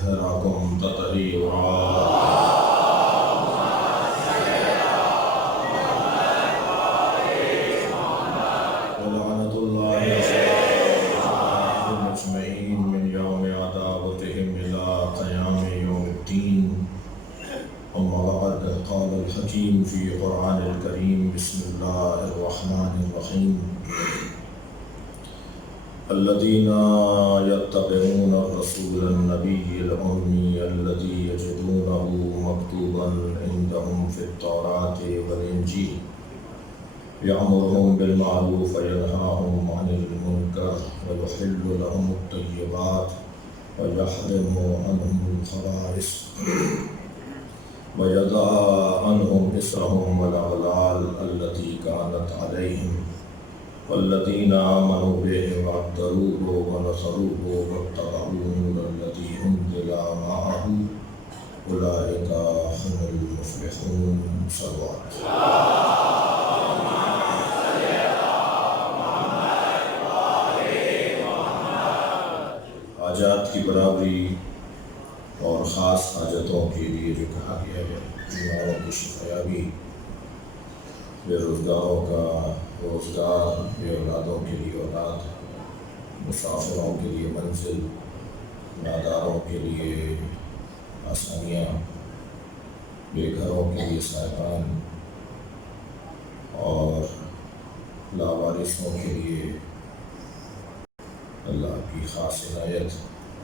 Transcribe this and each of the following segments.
ويطهركم تطهيرا. ولعنة الله عليهم أجمعين من يوم عداوتهم إلى قيام يوم الدين. أما بعد، قال الحكيم في قرآن الكريم: بسم الله الرحمن الرحيم. الذين يتبعون الرسول النبي الأمي الذي يجدونه مكتوبا عندهم في التوراة والإنجيل يأمرهم بالمعروف وينهاهم عن المنكر ويحل لهم الطيبات ويحرم عنهم الخبائث ويضع عنهم إصرهم والأغلال التي كانت عليهم والذين آمنوا به وعذروه ونصروه واتبعوا النور الذي أنزل معه أولئك هم المفلحون. صلوات. حاجات کی برابری اور خاص حاجتوں کے لیے جو کہا گیا ہے، بیماروں کی شفایابی، بے روزگاروں کا روزگار، بے اولادوں کے لیے اولاد، مسافروں کے لیے منزل، ناداروں کے لیے آسانیاں، بے گھروں کے لیے سائبان اور لاوارثوں کے لیے اللہ کی خاص عنایت،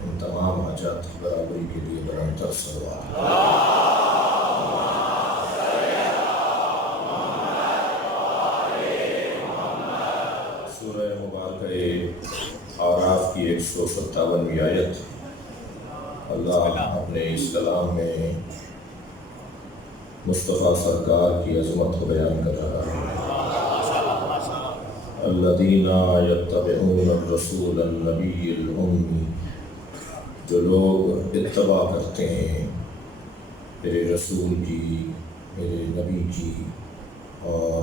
ان تمام حاجات کی برابری کے لیے برابر صلوات. سورہ مبارکہ اعراف کی 157ویں آیت، اللہ اپنے اس کلام میں مصطفیٰ سرکار کی عظمت کو بیان کر رہا ہے. الذین یتبعون الرسول النبی الامی، جو لوگ اتباع کرتے ہیں میرے رسول کی، میرے نبی کی، اور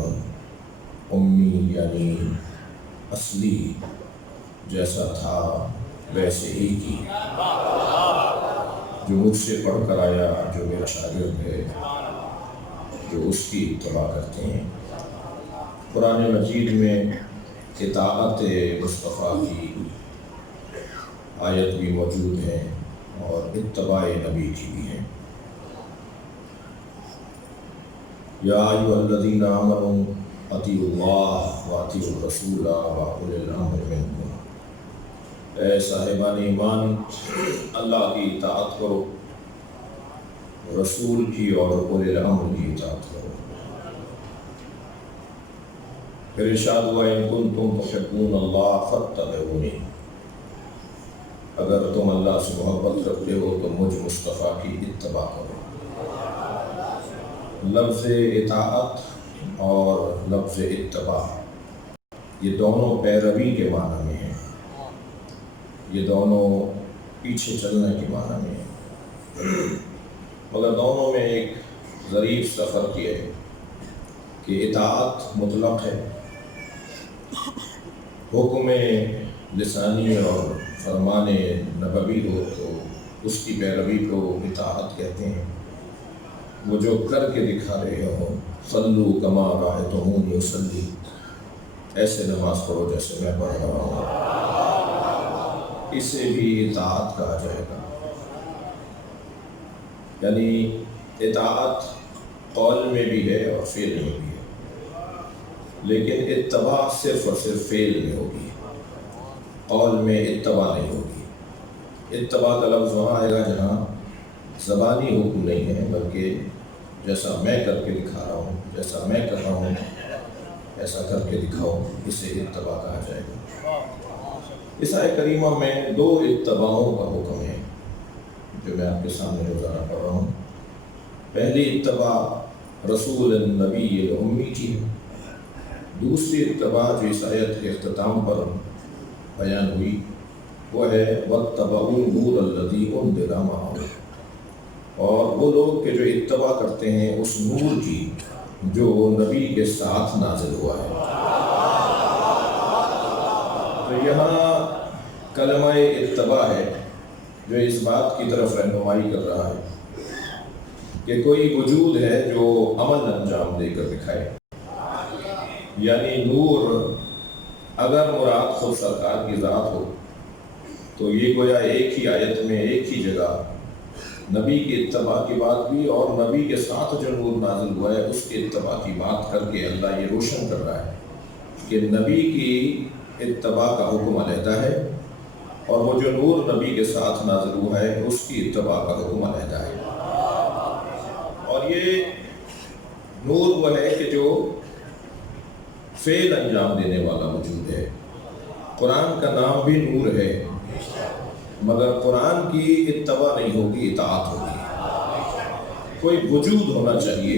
امی یعنی اصلی جیسا تھا ویسے ہی کی، جو مجھ سے پڑھ کر آیا، جو میرا شاگرد ہے، جو اس کی اتباع کرتے ہیں. قرآن مجید میں اطاعت مصطفیٰ کی آیت بھی موجود ہے اور اتباع نبی کی بھی ہے. یا ایھا الذین آمنوا اطیعوا اللہ واطیعوا الرسول واولی الامر منکم. اے صاحبان ایمان، اللہ کی اطاعت کرو، رسول کی اور اولی الامر کی اطاعت کرو. پھر ارشاد ہوا: ان کنتم تحبون اللہ فاتبعونی، اگر تم اللہ سے محبت رکھتے ہو تو مجھ مصطفیٰ کی اتباع کرو. لفظ اطاعت اور لفظ اتباع یہ دونوں پیروی کے معنی میں ہیں، یہ دونوں پیچھے چلنے کے معنی میں ہیں، مگر دونوں میں ایک ظریف سا فرق یہ ہے کہ اطاعت مطلق ہے، حکم لسانی اور فرمان نبوی ہو تو اس کی پیروی کو اطاعت کہتے ہیں. وہ جو کر کے دکھا رہے ہوں، صلو کما رأیتمونی اصلی، ایسے نماز پڑھو جیسے میں پڑھ رہا ہوں، اسے بھی اطاعت کہا جائے گا. یعنی اطاعت قول میں بھی ہے اور فعل میں بھی ہے، لیکن اتباع صرف اور صرف فعل میں ہوگی، قول میں اتباع نہیں ہوگی. اتباع کا لفظ وہاں آئے گا جہاں زبانی حکم نہیں ہے، بلکہ جیسا میں کر کے دکھا رہا ہوں، جیسا میں کر رہا ہوں ایسا کر کے دکھاؤ، اسے اتباع کہا جائے گا. اس آیت کریمہ میں دو اتباعوں کا حکم ہے جو میں آپ کے سامنے روزانہ پڑھ رہا ہوں. پہلی اتباع رسول النبی الامی کی ہے، دوسری اتباع جو اس آیت کے اختتام پر بیان ہوئی وہ ہے واتبعوا النور الذی انزل معہ، اور وہ لوگ کہ جو اتباع کرتے ہیں اس نور کی جو نبی کے ساتھ نازل ہوا ہے. تو یہاں کلمہ اتباع ہے جو اس بات کی طرف رہنمائی کر رہا ہے کہ کوئی وجود ہے جو عمل انجام دے کر دکھائے. یعنی نور اگر مراد خود سرکار کی ذات ہو تو یہ گویا ایک ہی آیت میں ایک ہی جگہ نبی کی اتباع کی بات بھی اور نبی کے ساتھ جو نور نازل ہوا ہے اس کی اتباع کی بات کر کے اللہ یہ روشن کر رہا ہے کہ نبی کی اتباع کا حکم علیحدہ ہے اور وہ جو نور نبی کے ساتھ نازل ہوا ہے اس کی اتباع کا حکم علیحدہ ہے. اور یہ نور وہ ہے کہ جو فعل انجام دینے والا وجود ہے. قرآن کا نام بھی نور ہے مگر قرآن کی اتباع نہیں ہوگی، اطاعت ہوگی. کوئی وجود ہونا چاہیے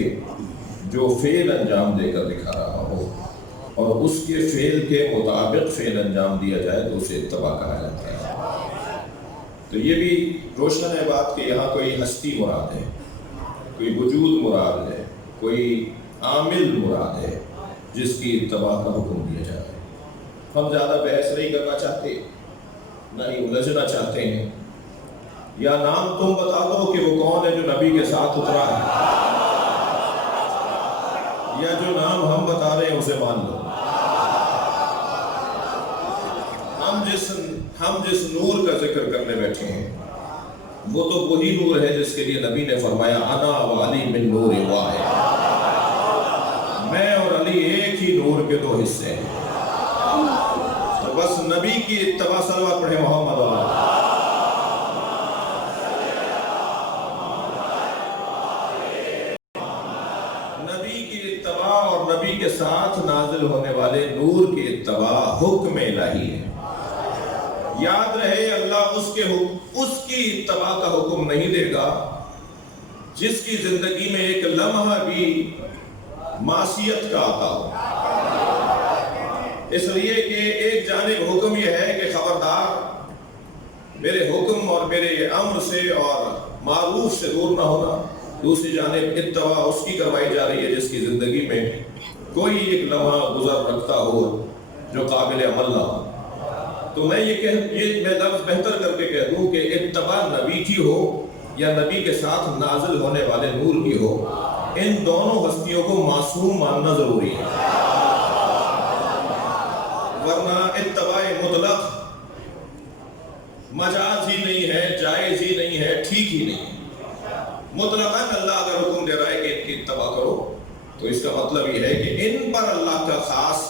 جو فعل انجام دے کر دکھا رہا ہو اور اس کے فعل کے مطابق فعل انجام دیا جائے تو اسے اتباع کہا جاتا ہے. تو یہ بھی روشن ہے بات کہ یہاں کوئی ہستی مراد ہے، کوئی وجود مراد ہے، کوئی عامل مراد ہے جس کی اتباع کا حکم دیا جائے. ہم زیادہ بحث نہیں کرنا چاہتے، نہ ہی الجھنا چاہتے ہیں. یا نام تم بتا دو کہ وہ کون ہے جو نبی کے ساتھ اترا ہے، یا جو نام ہم بتا رہے ہیں اسے مان لو. ہم جس نور کا ذکر کرنے بیٹھے ہیں وہ تو وہی نور ہے جس کے لیے نبی نے فرمایا انا و علی من نور واحد. میں اور علی ایک ہی نور کے دو حصے ہیں. تو بس نبی کی اتباع صلوات پڑھے محمد اللہ. نبی کی اتباع اور نبی کے ساتھ نازل ہونے والے نور کی اتباع حکم الہی ہے. یاد رہے اللہ اس کی اتباع کا حکم نہیں دے گا جس کی زندگی میں ایک لمحہ بھی معصیت کا آتا ہو. اس لیے کہ ایک جانب حکم یہ ہے کہ خبردار میرے حکم اور میرے امر سے اور معروف سے دور نہ ہونا. دوسری جانب اتباع اس کی کروائی جا رہی ہے جس کی زندگی میں کوئی ایک لمحہ گزر رکھتا ہو جو قابل عمل نہ ہو. تو میں میں لفظ بہتر کر کے کہہ دوں کہ اتباع نبی کی ہو یا نبی کے ساتھ نازل ہونے والے نور کی ہو، ان دونوں ہستیوں کو معصوم ماننا ضروری ہے. ورنہ اتباع مطلق مجاز ہی نہیں ہے، جائز ہی نہیں ہے، ٹھیک ہی نہیں ہے. مطلقاً اللہ اگر حکم دے رہا ہے کہ ان کی اتباع کرو تو اس کا مطلب یہ ہے کہ ان پر اللہ کا خاص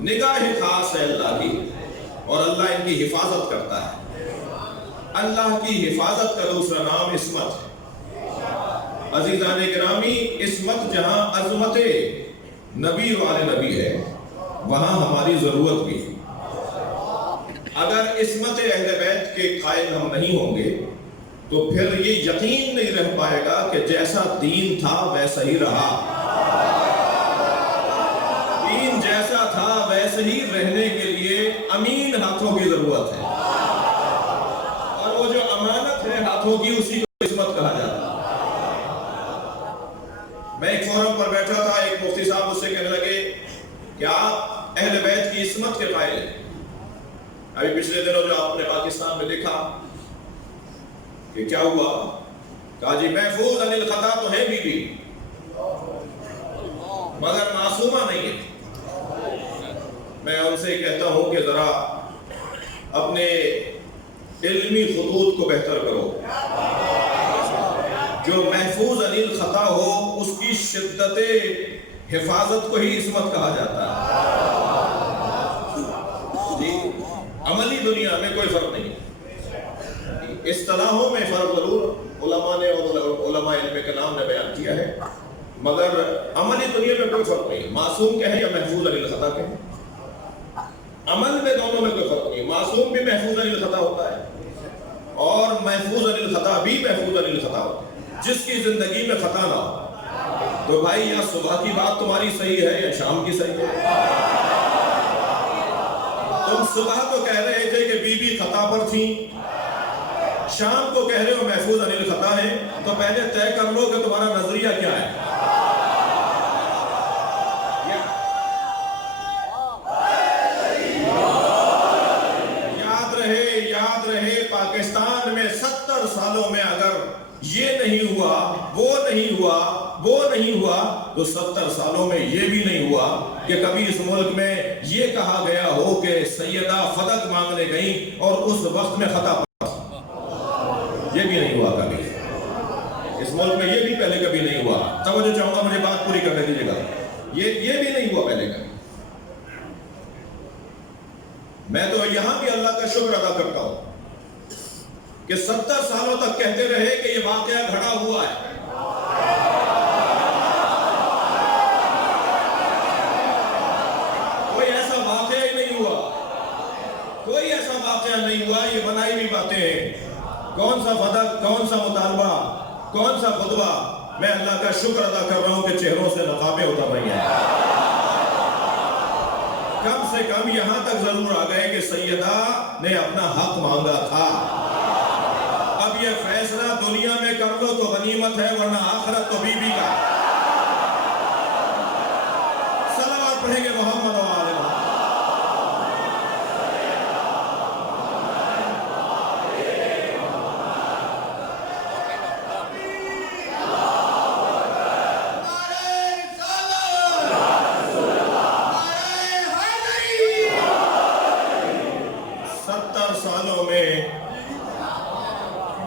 نگاہ خاص ہے اللہ کی، اور اللہ ان کی حفاظت کرتا ہے. اللہ کی حفاظت کا دوسرا نام عصمت ہے. عزیزان گرامی، عصمت جہاں عظمت نبی والے نبی ہے وہاں ہماری ضرورت بھی ہے. اگر عصمت اہل بیت کے قائل ہم نہیں ہوں گے تو پھر یہ یقین نہیں رہ پائے گا کہ جیسا دین تھا ویسا ہی رہا. دین جیسا تھا ویسے ہی رہنے کے لیے امین ہاتھوں کی ضرورت ہے، اور وہ جو امانت ہے ہاتھوں کی اسی کو عصمت کہا جاتا ہے. میں ایک فورم پر بیٹھا تھا، ایک مفتی صاحب مجھ سے کہنے لگے کہ آپ اہل بیت کی عصمت کے قائل ہیں. ابھی پچھلے دنوں جو آپ نے پاکستان میں دیکھا کہ کیا ہوا، کہا جی محفوظ عن الخطا تو ہے بی بی مگر معصومہ نہیں ہے. میں ان سے کہتا ہوں کہ ذرا اپنے علمی خطوط کو بہتر کرو. جو محفوظ عن الخطا ہو اس کی شدت حفاظت کو ہی عصمت کہا جاتا ہے. جی عملی دنیا میں کوئی فرق نہیں ہے، اصطلاحوں میں فرق ضرور علماء نے اور علماء علم کلام نے بیان کیا ہے، مگر عملی دنیا میں کوئی فرق نہیں. معصوم کہیں یا محفوظ عن الخطا کہیں، عمل میں دونوں میں کوئی فرق نہیں. معصوم بھی محفوظ عن الخطا ہوتا ہے اور محفوظ عن الخطا بھی محفوظ عن الخطا ہوتا ہے. جس کی زندگی میں خطا نہ ہو تو بھائی یا صبح کی بات تمہاری صحیح ہے یا شام کی صحیح ہے. تم صبح کو کہہ رہے تھے کہ بی بی خطا پر تھی، شام کو کہہ رہے ہو محفوظ عن الخطا ہے، تو پہلے طے کر لو کہ تمہارا نظریہ کیا ہے. یاد رہے پاکستان 70 سالوں میں اگر یہ نہیں ہوا، وہ نہیں ہوا، وہ نہیں ہوا، تو 70 سالوں میں یہ بھی نہیں ہوا کہ کبھی اس ملک میں یہ کہا گیا ہو کہ سیدہ فدق مانگنے گئیں اور اس وقت میں خطا پڑا، یہ بھی نہیں ہوا کبھی اس ملک میں، یہ بھی پہلے کبھی نہیں ہوا۔ توجہ چاہوں گا، مجھے بات پوری کرنے دیجیے گا، یہ بھی نہیں ہوا پہلے کبھی۔ میں تو یہاں بھی اللہ کا شکر ادا کرتا ہوں کہ 70 سالوں تک کہتے رہے کہ یہ واقعہ گھڑا ہوا ہے، کوئی ایسا واقعہ ہی نہیں ہوا، کوئی ایسا واقعہ نہیں ہوا، یہ بنائی بھی باتیں ہیں۔ کون سا فدق، کون سا مطالبہ، کون سا خطبہ؟ میں اللہ کا شکر ادا کر رہا ہوں کہ چہروں سے نقابیں اتر رہی ہیں، کم سے کم یہاں تک ضرور آ گئے کہ سیدہ نے اپنا حق مانگا تھا۔ اب یہ فیصلہ دنیا میں کر لو تو غنیمت ہے، ورنہ آخرت تو بی بی کا۔ صلوات پڑھیں گے محمد و آل محمد۔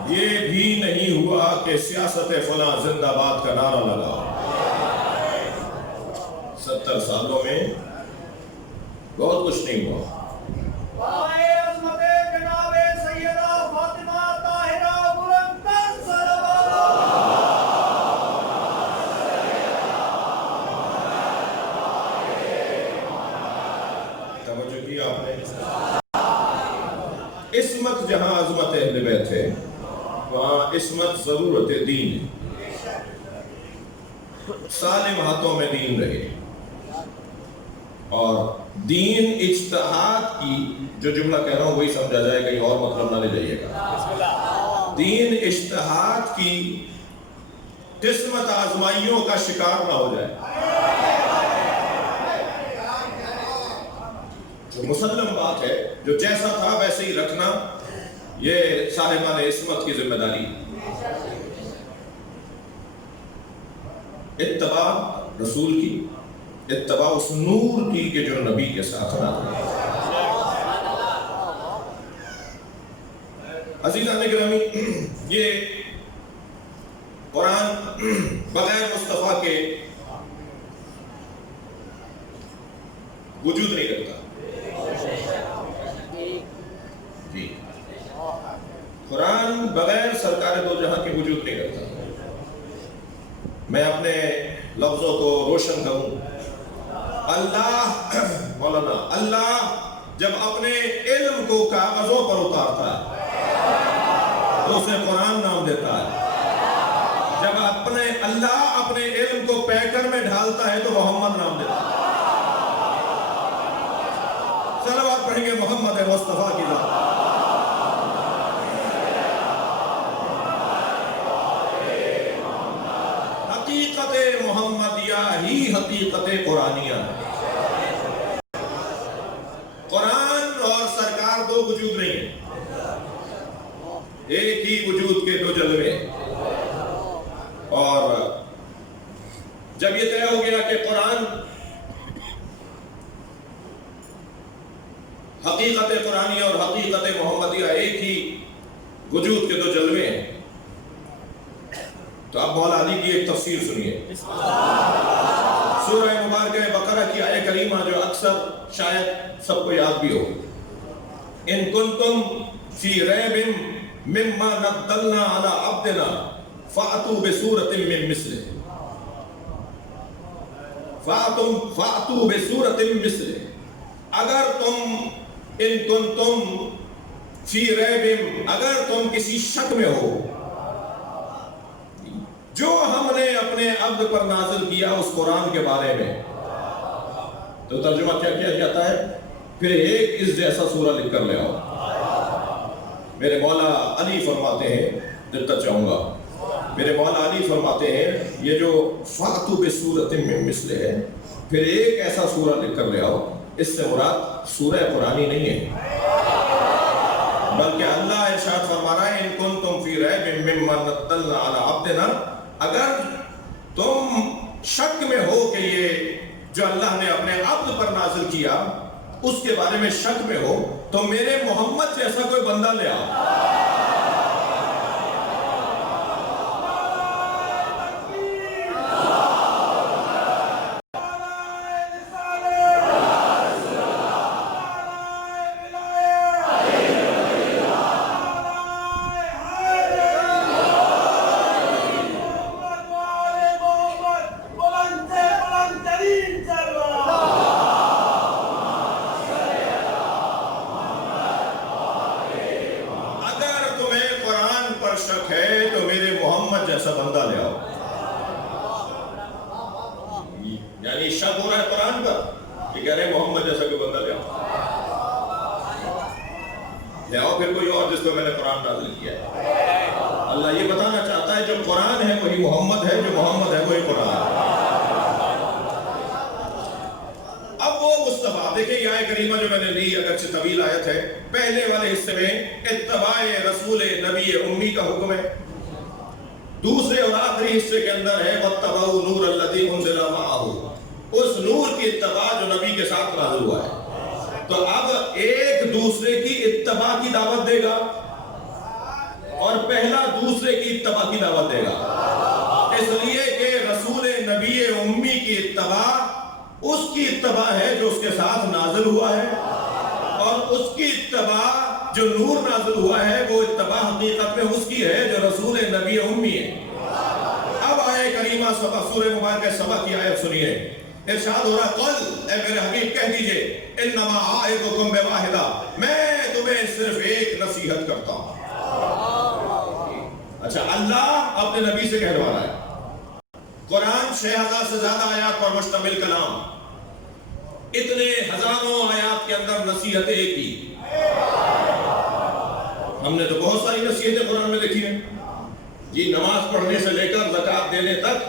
یہ بھی نہیں ہوا کہ سیاست فلاں زندہ باد کا نعرہ لگا۔ 70 سالوں میں بہت کچھ نہیں ہوا۔ توجہ کی آپ نے؟ عصمت جہاں عظمت اہل بیت ہے، وہاں عصمت ضرورت دین ہے۔ سالم ہاتھوں میں دین رہے، اور دین اجتہاد کی، جو جملہ کہہ رہا ہوں وہی سمجھا جائے، کہیں اور مطلب نہ لے جائیے گا۔ دین اجتہاد کی قسمت آزمائیوں کا شکار نہ ہو جائے۔ جو مسلم بات ہے، جو جیسا تھا ویسے ہی رکھنا، یہ صاحبان عصمت کی ذمہ داری۔ اتباع رسول کی، اتباع اس نور کی کہ جو نبی کے ساتھ نہ۔ عزیزان گرامی، یہ قرآن بغیر مصطفیٰ کے وجود نہیں کرتا۔ جی، قرآن بغیر سرکار دو جہاں کے وجود نہیں کرتا۔ میں اپنے لفظوں کو روشن کروں، اللہ مولانا، اللہ جب اپنے علم کو کاغذوں پر اتارتا ہے تو اسے قرآن نام دیتا ہے، جب اللہ اپنے علم کو پیکر میں ڈھالتا ہے تو محمد نام دیتا ہے۔ صلوات پڑھیں گے محمد مصطفیٰ کی ذات۔ حقیقت محمدیہ ہی حقیقت قرآنیہ ہے۔ قرآن اور سرکار دو وجود نہیں ہیں، ایک ہی وجود کے دو جلوے۔ اور جب یہ طے ہو گیا کہ قرآن حقیقت قرآنیہ اور حقیقت محمدیہ ایک ہی وجود کے دو جلوے ہیں، تو اب مولا علی کی ایک تفسیر سنیے۔ سورہ مبارکہ بقرہ کی آیہ کریمہ جو اکثر شاید سب کو یاد بھی ہو، ان کنتم فی ریب مما نزلنا علی عبدنا فأتوا بسورۃ من مثلہ، فأتوا بسورۃ من مثلہ۔ اگر تم ان کنتم فی ریب، اگر تم کسی شک میں ہو جو ہم نے اپنے عبد پر نازل کیا اس قرآن کے بارے میں، تو ترجمہ کیا کیا جاتا ہے؟ پھر ایک اس جیسا سورہ لکھ کر لے آؤ۔ میرے مولا علی فرماتے ہیں، دقت چاہوں گا، میرے مولا علی فرماتے ہیں یہ جو فَأْتُوا بِسُورَةٍ مِّن مِّثْلِهِ ہے، پھر ایک ایسا سورہ لکھ کر لے آؤ، اس سے مراد سورہ قرآنی نہیں ہے، بلکہ اللہ ارشاد فرما رہا ہے ان کنتم فی ریب مما نزلنا علی عبدنا، اگر تم شک میں ہو کہ یہ جو اللہ نے اپنے عبد پر نازل کیا اس کے بارے میں شک میں ہو تو میرے محمد جیسا کوئی بندہ لے آؤ۔ شک ہے تو میرے محمد جیسا بندہ لے آؤ۔ یعنی شک ہو رہا ہے قرآن پر کہ کہہ رہے ہیں محمد جیسا کوئی بندہ لے آؤ، لے آؤ پھر کوئی اور جس کو میں نے قرآن نازل کیا ہے۔ اللہ یہ بتانا چاہتا ہے جو قرآن ہے وہی محمد ہے، جو محمد ہے وہی قرآن ہے۔ اب وہ مصطفیٰ دیکھیں یہ آیت کریمہ جو میں نے لی اگرچہ طویل آیت ہے، پہلے والے حصے میں اتباع رسول نبی امی کا حکم ہے، دوسرے اور آخری حصے کے اندر ہے واتبعوا نور الذی انزل معہ، اس نور کی اتباع جو نبی کے ساتھ نازل ہوا ہے۔ تو اب ایک دوسرے کی اتباع کی دعوت دے گا اور پہلا دوسرے کی اتباع کی دعوت دے گا، اس لیے کہ رسول نبی امی کی اتباع اس کی اتباع ہے جو اس کے ساتھ نازل ہوا ہے، اور اس کی اتباع جو نور نازل ہوا ہے وہ اتباع حقیقت میں اس کی ہے جو رسول نبی امی ہے۔ اب آیہ کریمہ سورہ مبارکہ سبا کی آیت سنیے، ارشاد ہو رہا قل، اے میرے حبیب کہہ دیجئے انما اعظکم بواحدہ، میں تمہیں صرف ایک نصیحت کرتا ہوں۔ اچھا اللہ اپنے نبی سے کہلوا رہا ہے، قرآن 6000 سے زیادہ آیات پر مشتمل کلام، اتنے ہزاروں آیات کے اندر نصیحت ایک ہی۔ ہم نے تو بہت ساری نصیحتیں قرآن میں لکھی ہیں جی، نماز پڑھنے سے لے کر زکوٰۃ دینے تک،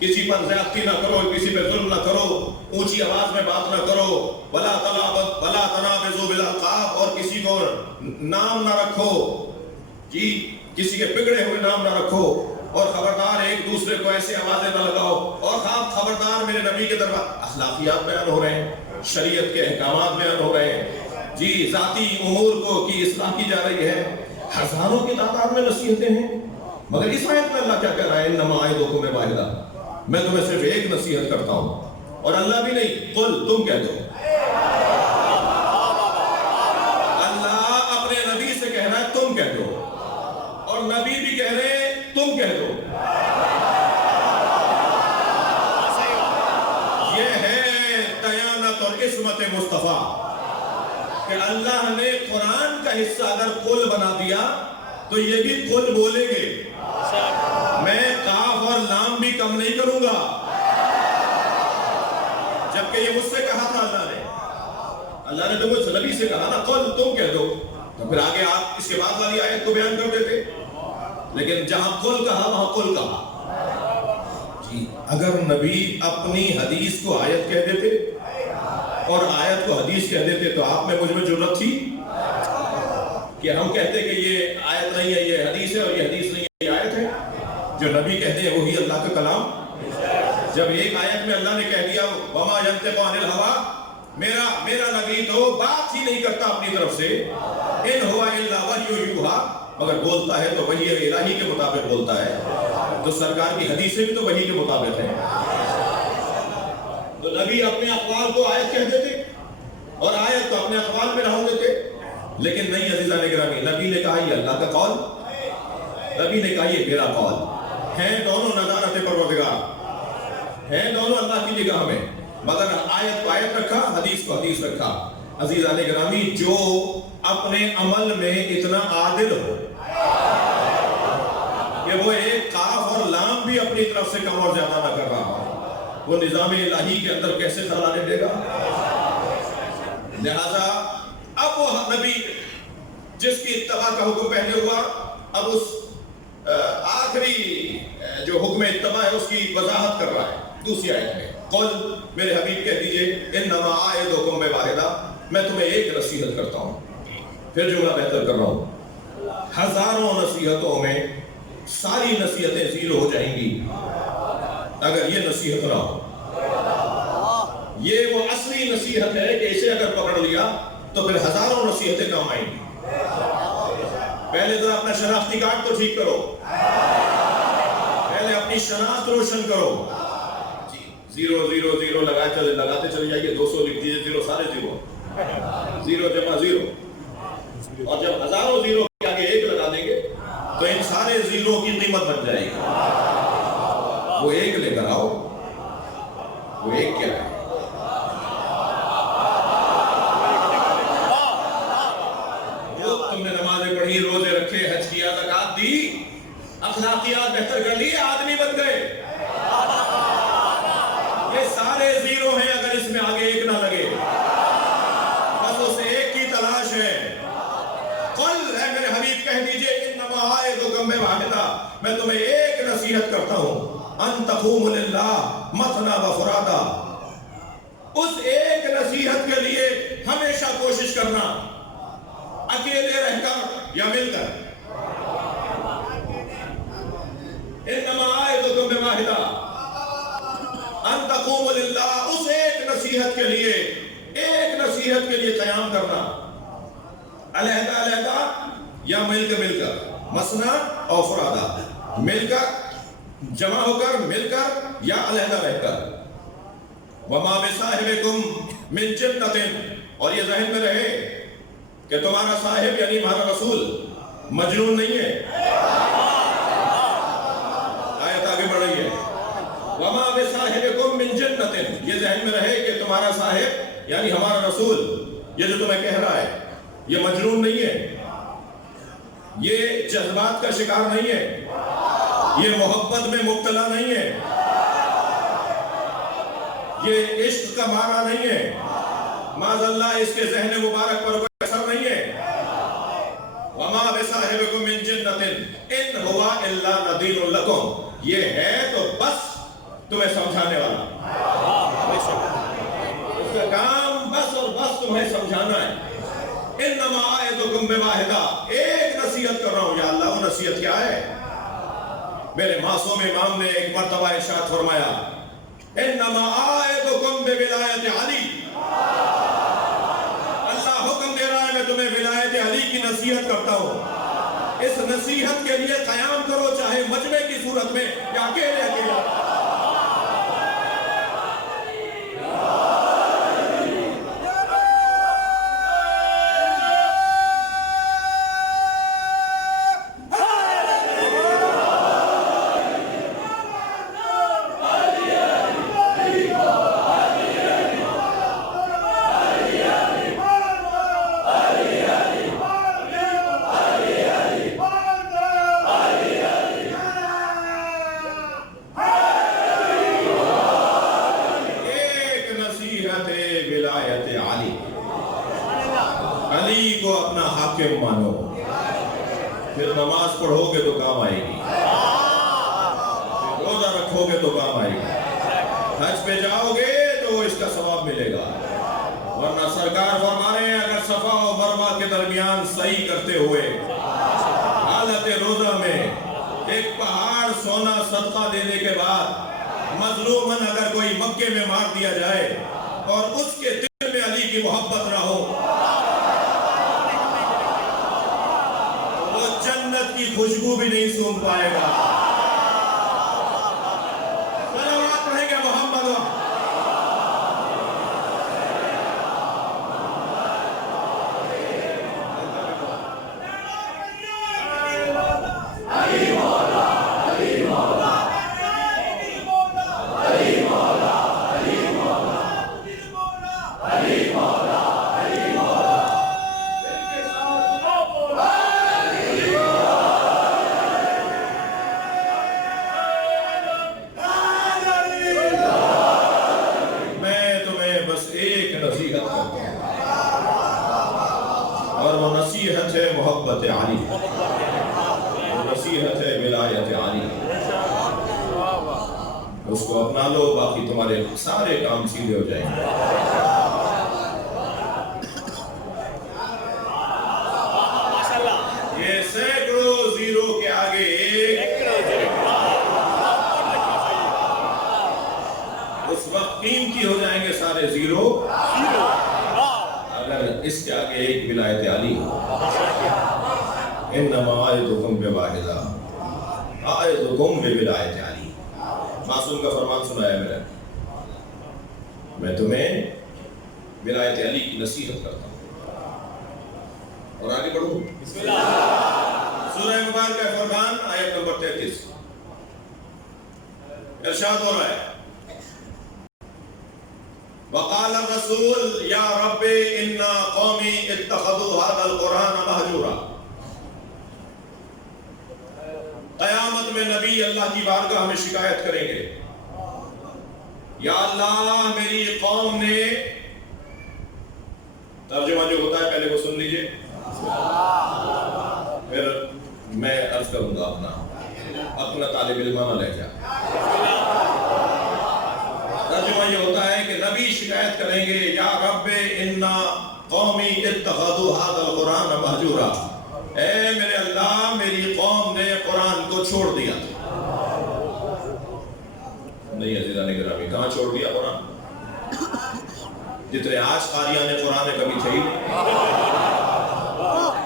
کسی پر زیادتی نہ کرو، کسی پہ ظلم نہ کرو، اونچی آواز میں بات نہ کرو، ولا تنابزوا بالالقاب، اور کسی کو نام نہ رکھو جی، کسی کے بگڑے ہوئے نام نہ رکھو، اور خبردار ایک دوسرے کو ایسے آوازیں نہ لگاؤ، اور خبردار میرے نبی کے دربار اخلاقیات بیان ہو رہے ہیں، شریعت کے احکامات بیان ہو رہے ہیں جی، ذاتی امور کو کی اصلاح کی جا رہی ہے، ہزاروں کی تعداد میں نصیحتیں ہیں، مگر اس آیت میں اللہ کیا کہہ رہا ہے انما اعظکم بواحدہ، میں تمہیں صرف ایک نصیحت کرتا ہوں، اور اللہ بھی نہیں، قل تم کہہ دو۔ اللہ اپنے نبی سے کہہ رہا ہے تم کہہ دو، اور نبی بھی کہہ رہے ہیں تم کہہ دو۔ یہ ہے دیانت اور عصمت مصطفیٰ کہ اللہ نے قرآن کا حصہ اگر قل بنا دیا تو یہ بھی قل بولیں گے، میں کاف اور لام بھی کم نہیں کروں گا، جبکہ یہ مجھ سے کہا تھا اللہ نے تو مجھ نبی سے کہا نا قل تم کہہ دو، تو پھر آگے آپ اس کے بعد والی آیت کو بیان کر دیتے، لیکن جہاں قل کہا وہاں قل کہا جی۔ اگر نبی اپنی حدیث کو آیت کہہ دیتے اور آیت کو حدیث کہہ دیتے تو آپ میں مجھ میں جرأت تھی کہ ہم کہتے کہ یہ آیت نہیں ہے یہ حدیث ہے، اور یہ حدیث نہیں ہے یہ آیت ہے؟ جو نبی کہتے ہیں وہی اللہ کا کلام۔ جب ایک آیت میں اللہ نے کہہ دیا وما ينطق عن الهوى، میرا نبی تو بات ہی نہیں کرتا اپنی طرف سے، ان هو الا وحی یوحی، مگر بولتا ہے تو وحی الہی کے مطابق بولتا ہے، تو سرکار کی حدیثیں بھی تو وحی کے مطابق ہیں۔ تو نبی اپنے اقوال کو آیت کہہ دیتے اور آیت کو اپنے اقوال میں ڈال دیتے، لیکن نہیں عزیزان گرامی، نبی نے کہا یہ اللہ کا قول، نبی نے کہا یہ میرا قول، ہیں دونوں نظارت پروردگار، ہیں دونوں اللہ کی نگاہ میں، مگر آیت کو آیت رکھا، حدیث کو حدیث رکھا۔ عزیزان گرامی، جو اپنے عمل میں اتنا عادل ہو کہ وہ ایک کاف اور لام بھی اپنی طرف سے کم اور زیادہ نہ کر رہا ہو، وہ نظام الہی کے اندر کیسے خلل ڈالے گا؟ لہذا اب وہ نبی جس کی اتباع کا حکم پہلے ہوا، اب اس آخری جو حکم اتباع ہے اس کی وضاحت کر رہا ہے دوسری آیت میں، قل میرے حبیب کہہ دیجئے انما اعظکم بواحدہ، میں تمہیں ایک نصیحت کرتا ہوں، پھر جملہ بہتر کر رہا ہوں، ہزاروں نصیحتوں میں ساری نصیحتیں زیرو ہو جائیں گی اگر یہ نصیحت نہ ہو۔ یہ وہ اصلی نصیحت ہے کہ اسے اگر پکڑ لیا تو پھر ہزاروں نصیحتیں کام آئیں گی۔ پہلے ذرا اپنا شناختی کارڈ تو ٹھیک کرو، پہلے اپنی شناخت روشن کرو۔ زیرو زیرو زیرو لگاتے چلے جائیے، 200 لکھ دیجیے، زیرو سارے زیرو، زیرو جمع زیرو، اور جب ہزاروں زیرو کے آگے ایک لگا دیں گے تو ان سارے زیرو کی قیمت بن جائے گی۔ وہ ایک لے کر آؤ، وہ ایک کیا ہے؟ جو تم نے نمازیں پڑھی، روزے رکھے، حج کیا، زکات دی، اخلاقیات بہتر کر لیے، آدمی بن گئے، یہ سارے زیرو ہیں اگر اس میں آگے ایک نہ لگے، بس اسے ایک کی تلاش ہے۔ قل، اے میرے حبیب کہہ دیجئے، انما اعظکم بواحدہ، میں تمہیں ایک نصیحت کرتا ہوں، ان تقوموا للہ مثنی وفرادا، اس ایک نصیحت کے لیے ہمیشہ کوشش کرنا، اکیلے رہ کر یا مل کر۔ انما اعظکم بواحدہ ان تقوموا للہ، اس ایک نصیحت کے لیے قیام کرنا، علیحدہ علیحدہ یا مل کر، مثنی اور فرادا، مل کر، جمع ہو کر، مل کر یا علیحدہ رہ کر۔ وما بصاحبکم من جنۃ، اور یہ ذہن میں رہے کہ تمہارا صاحب یعنی ہمارا رسول مجنون نہیں ہے۔ آیت آگے بڑھ رہی ہے، وما بصاحبکم من جنۃ، یہ ذہن میں رہے کہ تمہارا صاحب یعنی ہمارا رسول، یہ جو تمہیں کہہ رہا ہے، یہ مجنون نہیں ہے، یہ جذبات کا شکار نہیں ہے، یہ محبت میں مبتلا نہیں ہے، یہ عشق کا مارا نہیں ہے، معاذ اللہ اس کے ذہن مبارک پر کوئی اثر نہیں ہے۔ وما بصاحبکم من جنۃ ان هو الا نذیر لکم، یہ ہے تو بس تمہیں سمجھانے والا، اس کا کام بس اور بس تمہیں سمجھانا ہے۔ انما اعظکم بواحدہ، ایک نصیحت کر رہا ہوں یا اللہ، وہ نصیحت کیا ہے؟ میرے معصوم امام نے ایک مرتبہ ارشاد فرمایا، انما اعظکم بولایت علی، اللہ حکم دے رہا ہے میں تمہیں ولایت علی کی نصیحت کرتا ہوں، اس نصیحت کے لیے قیام کرو، چاہے مجمع کی صورت میں یا اکیلے اکیلے۔ علی کو اپنا حاکم مانو، پھر نماز پڑھو گے تو کام آئے گی، روزہ رکھو گے تو کام آئے گی، حج پہ جاؤ گے تو اس کا ثواب ملے گا، ورنہ سرکار فرما رہے ہیں اگر صفا و مروہ کے درمیان سعی کرتے ہوئے حالت روزہ میں ایک پہاڑ سونا صدقہ دینے کے بعد مظلومن اگر کوئی مکے میں مار دیا جائے اور اس کے دل میں علی کی محبت نہ ہو، وہ جنت کی خوشبو بھی نہیں سونگھ پائے گا۔ صلوات پڑھیں گے محمد نصیحت ہے محبت علی، نصیحت ہے ولایت علی، اس کو اپنا لو، باقی تمہارے سارے کام سیدھے ہو جائیں گے۔ یہ اس کے آگے ایک ولایت علی انما اعظکم بواحدہ اعظکم بولایت علی. معصوم کا فرمان سنایا میں تمہیں ولایت علی کی نصیحت کرتا ہوں. اور آگے بڑھوں. بسم اللہ. سورہ مبارکہ فرقان آیت نمبر 33 ارشاد ہو رہا ہے وقال الرسول یا رب ان قومی اتخذوا هذا القرآن مہجورا. قیامت میں نبی اللہ کی بارگاہ میں شکایت کریں گے یا اللہ میری قوم نے. ترجمہ جو ہوتا ہے پہلے وہ سن لیجئے پھر میں عرض کروں گا اپنا طالب علمانہ لہجہ. ترجمہ یہ ہوتا ہے کہ نبی شکایت کریں گے یا رب ان قومی اتخذوا هذا القرآن مہجورا. اے میرے اللہ میری قوم نے قرآن کو چھوڑ دیا. نہیں عزیزان گرامی کہاں چھوڑ دیا قرآن؟ جتنے آج قاریان قرآن کبھی تھے ہی نہیں,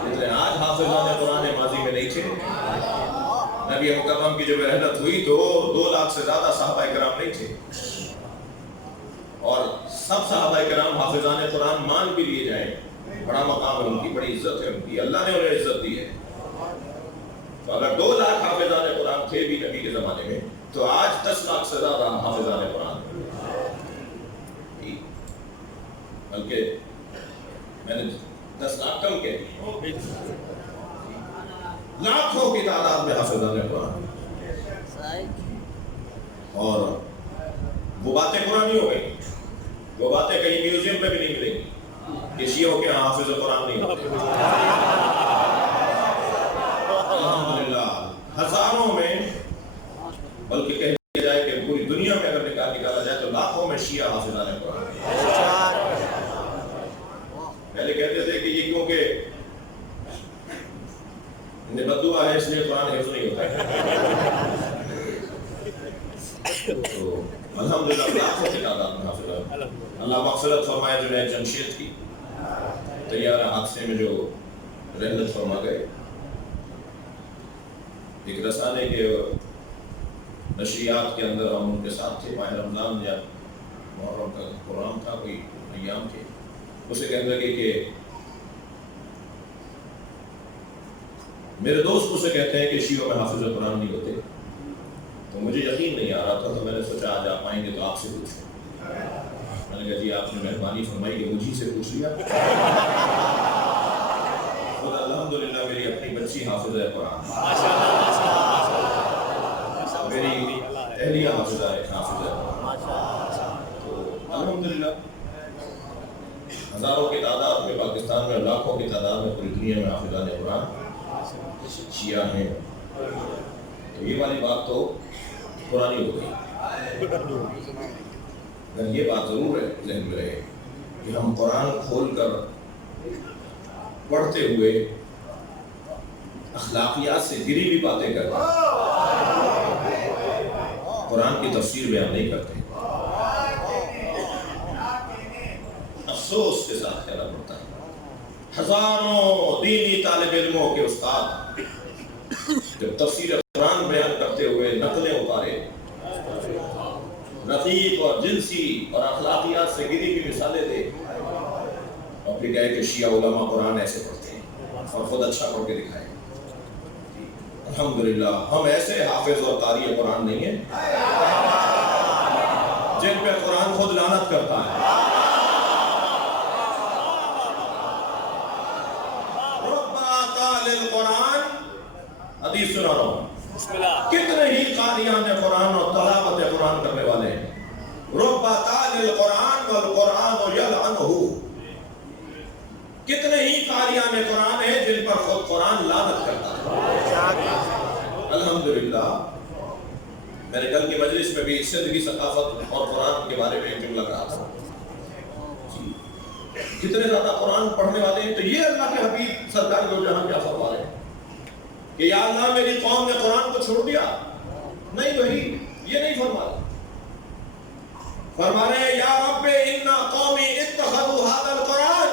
جتنے آج حافظان قرآن ماضی میں نہیں تھے. نبی مکرم کی جب رحلت ہوئی تو 2 لاکھ سے زیادہ صحابہ کرام نہیں تھے, اور سب صحابہ کرام حافظان قرآن مان بھی لیے جائیں. بڑا مقام ہے ان کی, بڑی عزت ہے ان کی, اللہ نے انہیں عزت دی ہے. تو اگر 2 لاکھ حافظان قرآن تھے بھی نبی کے زمانے میں تو آج 10 لاکھ سے زیادہ حافظان قرآن. بلکہ میں نے 10 لاکھ کم کہہ لاکھوں کی تعداد میں حافظان قرآن. اور وہ باتیں پرانی ہو گئی, وہ باتیں کہیں میوزیم پہ بھی نہیں ملیں گی کہ شیعوں کے حافظ قرآن نہیں ہوتے. الحمدللہ ہزاروں میں, بلکہ کہہ دیا جائے کہ پوری دنیا میں اگر نکالا جائے تو لاکھوں میں شیعہ حافظان قرآن. پہلے کہتے تھے کہ یہ کیونکہ انہیں بددعا ہے اس لیے قرآن حفظ نہیں ہوتا ہے. تو الحمدللہ لاکھوں کی تعداد میں حافظان. اللہ مغفرت فرمائے جنید جمشید کی طیارہ حادثے میں جو رحلت فرما گئے. ایک رسانے کے نشریات کے اندر ہم ان کے ساتھ تھے. ماہ رمضان یا محرم کا پروگرام تھا, کوئی ایام تھے. اسے کہنے لگے کہ میرے دوست اسے کہتے ہیں کہ شیعوں میں حافظ قرآن نہیں ہوتے. تو مجھے یقین نہیں آ رہا تھا, تو میں نے سوچا آج آپ آئیں گے تو آپ سے پوچھیں. میں نے کہا جی آپ نے مہربانی فرمائی کہ مجھے سے پوچھ لیا. خود الحمدللہ میری اپنی بچی حافظ ہے قرآن, میری اہلیہ حافظ ہے قرآن. تو الحمدللہ ہزاروں کی تعداد میں پاکستان میں, لاکھوں کی تعداد میں پوری دنیا میں حافظان قرآن شیعہ ہیں. تو یہ والی بات تو پرانی ہو گئی. اگر یہ بات ضرور ہے ذہن میں رہے کہ ہم قرآن کھول کر پڑھتے ہوئے اخلاقیات سے گری بھی باتیں کرتے ہیں, قرآن کی تفسیر بیان نہیں کرتے. افسوس کے ساتھ کہنا پڑتا ہے ہزاروں دینی طالب علموں کے استاد جب تفسیر قرآن بیان کرتے ہوئے نقلیں اتارے, رقیق اور جنسی اور اخلاقیات سے گری بھی مثالیں دے, اور پھر کہے کہ شیعہ علماء قرآن ایسے پڑھتے ہیں اور خود اچھا پڑھ کے دکھائے. الحمدللہ ہم ایسے حافظ اور قاری قرآن نہیں ہیں جن پہ قرآن خود لعنت کرتا ہے. حدیث سنا رہا ہوں, کتنے ہی قاریان قرآن اور تلاوت قرآن کرنے والے ہیں. رب تال القرآن والقرآن یلعنہ, کتنے ہی قاریان قرآن ہیں جن پر خود قرآن لعنت کرتا ہے. الحمدللہ میں نے کل کی مجلس میں بھی سندھ کی ثقافت اور قرآن کے بارے میں ایک جملہ کہا تھا. کتنے زیادہ قرآن پڑھنے والے ہیں. تو یہ اللہ کے حبیب سرکار دو جہاں کیا فرما رہے ہیں کہ یا اللہ میری قوم نے قرآن کو چھوڑ دیا. نہیں وہی یہ نہیں فرما رہے, فرما رہے ہیں یا رب ان قومی اتخذوا هذا القرآن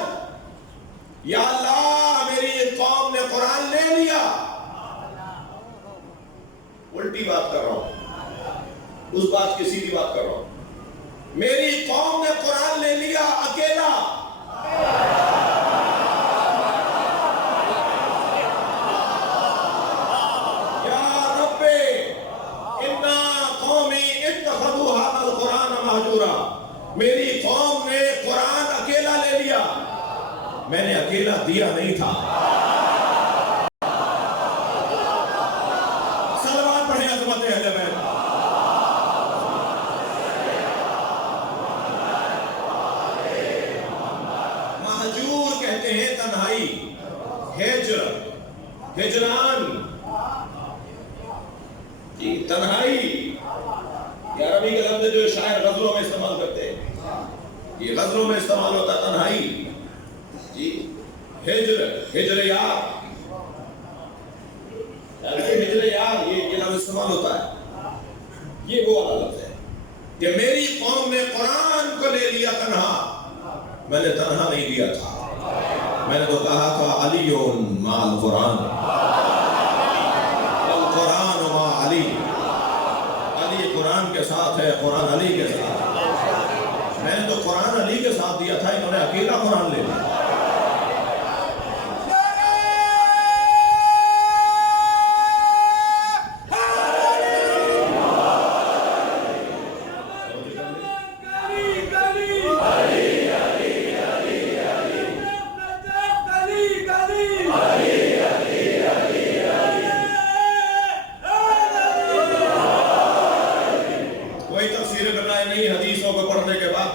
یا اللہ میری قوم نے قرآن لے لیا، الٹی بات کر رہا ہوں، اس بات کی سیدھی بات کر رہا ہوں، میری قوم نے قرآن لے لیا اکیلا، یا رب انا قومی اتخذوا ھذا القرآن مہجورا، میری قوم نے قرآن اکیلا لے لیا، میں نے اکیلا دیا نہیں تھا۔ صلوات پڑھیں عظمت اہل بیت۔ مہجور کہتے ہیں تنہائی، ہجر، ہجران، تنہائی، یہ عربی کا لفظ جو شاعر غزلوں میں استعمال کرتے ہیں، یہ غزلوں میں استعمال ہوتا ہے تنہائی، جی ہجر، ہجر یار، ہجر یار، یہ لفظ استعمال ہوتا ہے، یہ وہ والا لفظ ہے کہ میری قوم نے قرآن کو لے لیا تنہا، میں نے تنہا نہیں دیا تھا، میں نے تو کہا تھا علی مع القرآن، القرآن مع علی، علی قرآن کے ساتھ ہے، قرآن علی کے ساتھ ہے، میں نے تو قرآن علی کے ساتھ دیا تھا، انہوں نے اکیلا قرآن لے لیا۔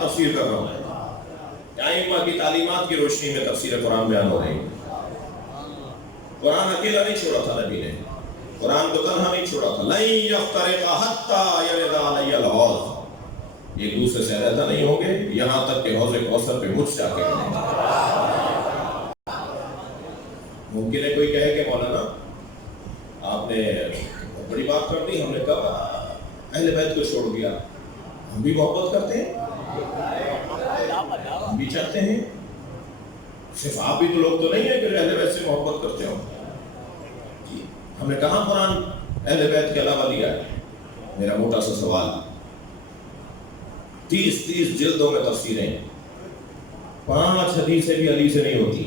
تفسیر کر رہا ہوں، ائمہ کی تعلیمات کی روشنی میں تفسیر قرآن بیان ہو رہی ہے۔ قرآن اکیلا نہیں چھوڑا تھا نبی نے، قرآن کو تنہا نہیں چھوڑا تھا، لن یفترق حتی یرد علی الحوض، ایک دوسرے سے علیحدہ نہیں ہوں گے یہاں تک کہ حوض کوثر پہ مجھ سے آ کے ملیں گے۔ ممکن ہے کوئی کہے کہ مولانا آپ نے بڑی بات کر دی، ہم نے کب اہل بیت کو چھوڑ دیا؟ ہم بھی محبت کرتے ہیں، ہم بھی چاہتے ہیں، صرف آپ بھی تو لوگ تو نہیں ہیں کہ اہل بیت سے محبت کرتے ہو، ہم نے کہاں قرآن اہل بیت کے علاوہ دیا ہے؟ میرا موٹا سا سوال، 30 جلدوں میں تفسیریں، 5 حدیثیں بھی علی سے نہیں ہوتی،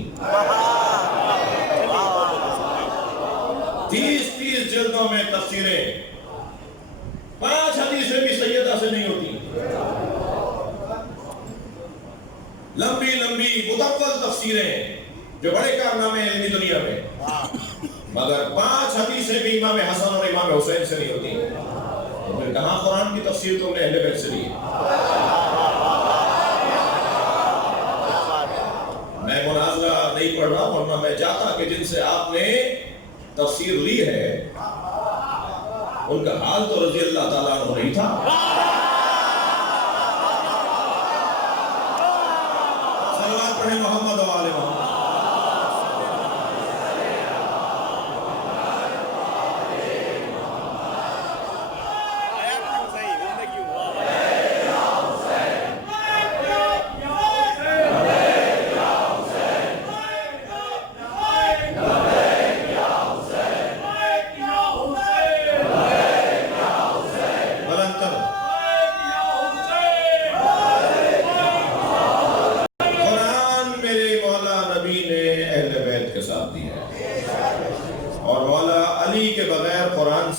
30 جلدوں میں تفسیریں، 5 حدیثیں بھی سیدہ سے نہیں ہوتی، لمبی لمبی مطول تفسیریں جو بڑے کارنامے ہیں علمی دنیا میں، مگر 5 حدیثیں بھی امام حسن اور امام حسین سے نہیں ہوتی، تو پھر کہاں قرآن کی تفسیر تم نے اہل بیت سے لی؟ میں مناظرہ نہیں پڑھ رہا، ورنہ میں چاہتا کہ جن سے آپ نے تفسیر لی ہے ان کا حال تو رضی اللہ تعالیٰ عنہ نہیں تھا۔ صلوات پڑھیں محمد و آل محمد۔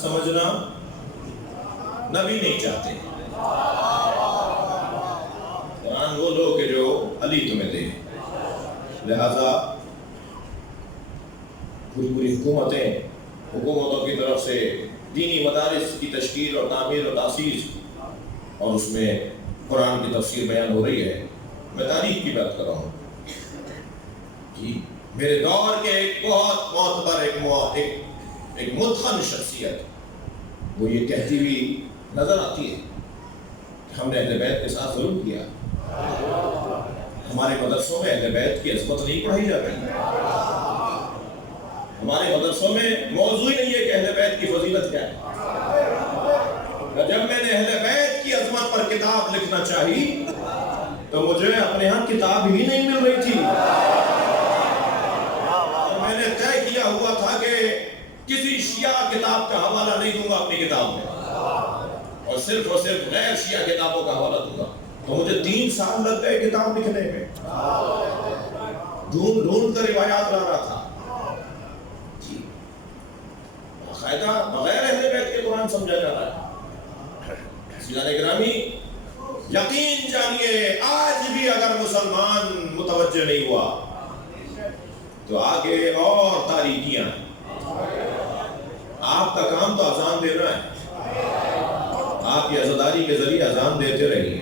سمجھنا نبی نہیں چاہتے، قرآن وہ لوگ کہ جو علی تمہیں دے، لہذا پوری حکومتوں کی طرف سے دینی مدارس کی تشکیل اور تعمیر اور تاسیس، اور اس میں قرآن کی تفسیر بیان ہو رہی ہے۔ میں تاریخ کی بات کر رہا ہوں کہ میرے دور کے ایک بہت معتبر ایک متقن شخصیت وہ یہ کہتی ہوئی نظر آتی ہے کہ ہم نے اہل بیت کے ساتھ ظلم کیا، ہمارے مدرسوں میں اہل بیت کی عظمت نہیں پڑھائی جاتی، ہمارے مدرسوں میں موضوع ہی نہیں ہے کہ اہل بیت کی فضیلت کیا ہے۔ جب میں نے اہل بیت کی عظمت پر کتاب لکھنا چاہی تو مجھے اپنے ہاں کتاب ہی نہیں مل رہی تھی، کسی شیعہ کتاب کا حوالہ نہیں دوں گا اپنی کتاب میں، اور صرف غیر شیعہ کتابوں کا حوالہ دوں گا۔ تو مجھے 3 سال لگ گئے کتاب لکھنے میں، ڈھونڈ کر روایات لا رہا تھا، باقاعدہ بغیر اہل بیت کے قرآن سمجھا جا رہا ہے۔ عزیزان گرامی، یقین جانیے آج بھی اگر مسلمان متوجہ نہیں ہوا تو آگے اور تاریکیاں، آپ کا کام تو اذان دینا ہے، آپ کی عزاداری کے ذریعے اذان دیتے رہیے۔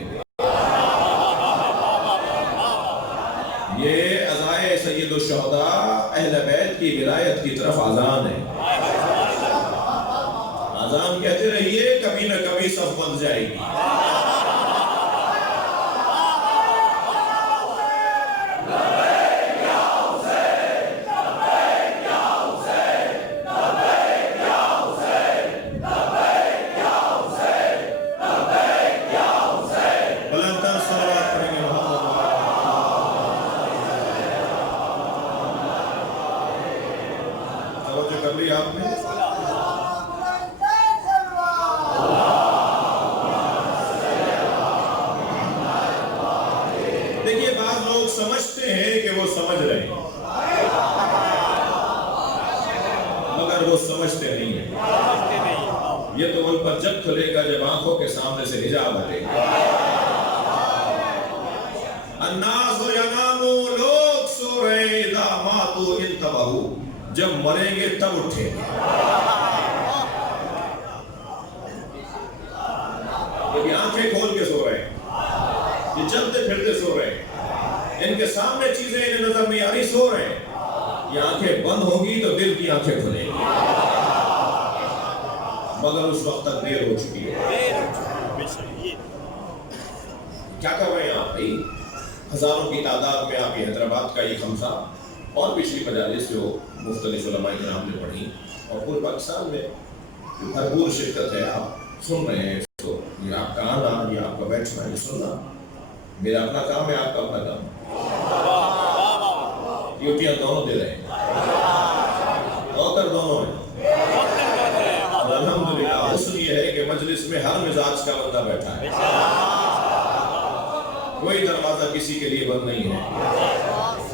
یہ عزائے سید الشہداء اہل بیت کی ولایت کی طرف اذان ہے، اذان کہتے رہیے، کبھی نہ کبھی سب بن جائے گی۔ سمجھتے ہیں کہ وہ سمجھ رہے ہیں، مگر وہ سمجھتے نہیں ہیں۔ یہ تو ان پر جب کھلے گا جب آنکھوں کے سامنے سے حجاب ہٹے گا۔ الناس یناموا، لوگ سو رہے ہیں، اذا ماتوا انتبہوا، جب مریں گے تب اٹھیں گے۔ یہ آنکھیں کھول کے سو رہے ہیں، یہ چلتے پھرتے سو رہے ہیں، ان کے سامنے چیزیں انہیں نظر نہیں آ رہی، سو رہے ہیں۔ یہ آنکھیں بند ہوں گی تو دل کی آنکھیں کھلیں گی، مگر اس وقت تک دیر ہو چکی ہے۔ کیا کر رہے ہیں آپ بھائی؟ ہزاروں کی تعداد میں آپ کی حیدرآباد کا یہ خمسہ اور پچھلی مجالس جو مختلف علماء کرام نے پڑھی، اور پورے پاکستان میں بھرپور شرکت ہے، آپ سن رہے ہیں اس کو۔ یہ آپ کا آنا، یہ آپ کا بیٹھنا، یہ سننا میرا اپنا کام ہے، آپ کا اپنا کام ہے۔ ڈیوٹیاں دونوں دے رہے ہیں، اوتر دونوں ہیں، اور الحمدللہ حسن یہ ہے کہ مجلس میں ہر مزاج کا بندہ بیٹھا ہے، کوئی دروازہ کسی کے لیے بند نہیں ہے۔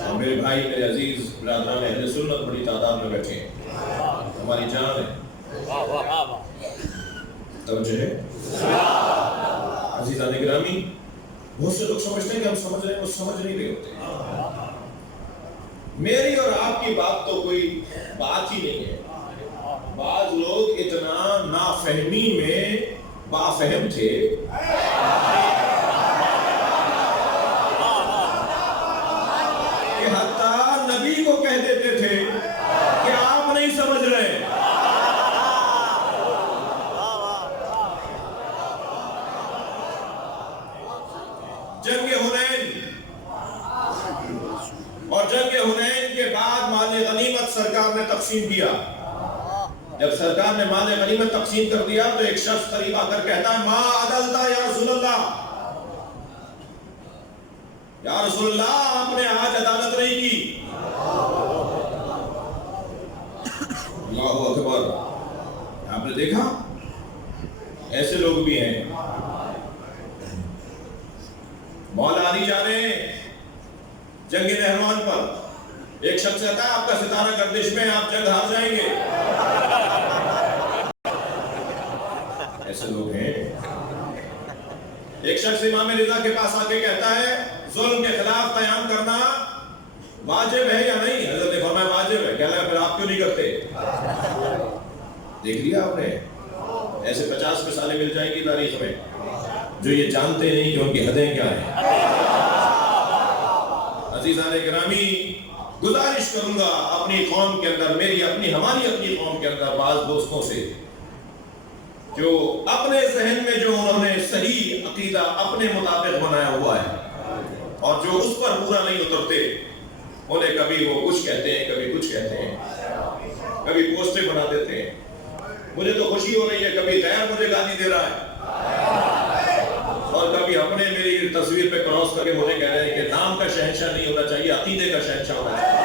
اور میرے بھائی، میرے عزیز برادران اہل سنت بڑی تعداد میں بیٹھے ہیں، ہماری جان ہے، توجہ ہے۔ عزیزان گرامی، بہت سے لوگ سمجھتے ہیں کہ ہم سمجھ رہے ہیں، وہ سمجھ نہیں رہے ہوتے۔ میری اور آپ کی بات تو کوئی بات ہی نہیں ہے۔ بعض لوگ اتنا نافہمی میں بافہم تھے کہ حتیٰ نبی کو کہہ دیتے تھے کہ آپ نہیں سمجھ رہے۔ جنگ حنین، اور جنگ حنین کے بعد مال غنیمت سرکار نے تقسیم کیا۔ جب سرکار نے مال غنیمت تقسیم کر دیا تو ایک شخص قریب آ کر کہتا ہے، ما عدلتا یا رسول اللہ، یا رسول اللہ آپ نے آج عدالت نہیں کی۔ اللہ اکبر۔ آپ نے دیکھا ایسے لوگ بھی ہیں۔ مولا علی جا رہے ہیں جنگ نہروان پر، ایک شخص کہتا ہے آپ کا ستارہ گردش میں، آپ جنگ ہار جائیں گے۔ ایسے لوگ ہیں۔ ایک شخص امام رضا کے پاس آ کے کہتا ہے ظلم کے خلاف قیام کرنا واجب ہے یا نہیں؟ حضرت نے فرمایا واجب ہے۔ کہہ رہا پھر آپ کیوں نہیں کرتے؟ دیکھ لیا آپ نے؟ ایسے 50 مثالیں مل جائیں گی تاریخ میں، جو یہ جانتے نہیں کہ ان کی حدیں کیا ہیں۔ عزیزان گرامی، گزارش کروں گا اپنی قوم کے اندر، ہماری اپنی قوم کے اندر بعض دوستوں سے جو اپنے ذہن میں جو انہوں نے صحیح عقیدہ اپنے مطابق بنایا ہوا ہے اور جو اس پر پورا نہیں اترتے، انہیں کبھی وہ کچھ کہتے ہیں، کبھی کچھ کہتے ہیں، کبھی پوسٹیں بنا دیتے ہیں۔ مجھے تو خوشی ہو رہی ہے، کبھی غیر مجھے گالی دے رہا ہے اور کبھی اپنے میری تصویر پہ کراس کر کے مجھے کہہ رہے ہیں کہ نام کا شہنشاہ نہیں ہونا چاہیے، عقیدے کا شہنشاہ ہونا چاہیے۔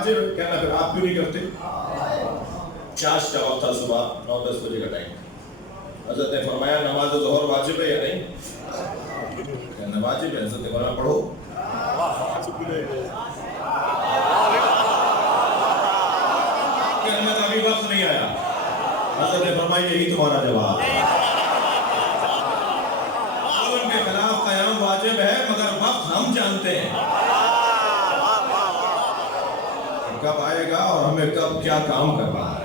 واجب ہے. کہنا پھر آپ کیوں نہیں کرتے؟ چاش کا وقت تھا، صبح 9-10 بجے کا ٹائم. حضرت نے فرمایا نماز ظہر واجب ہے یا نہیں؟ کہنا واجب ہے. حضرت نے فرمایا پڑھو. کہنا ابھی وقت نہیں آیا. حضرت نے فرمایا یہی تمہارا جواب ہے. ان کے خلاف قیام واجب ہے مگر وقت ہم جانتے ہیں کب آئے گا اور ہمیں کب کیا کام کرنا ہے.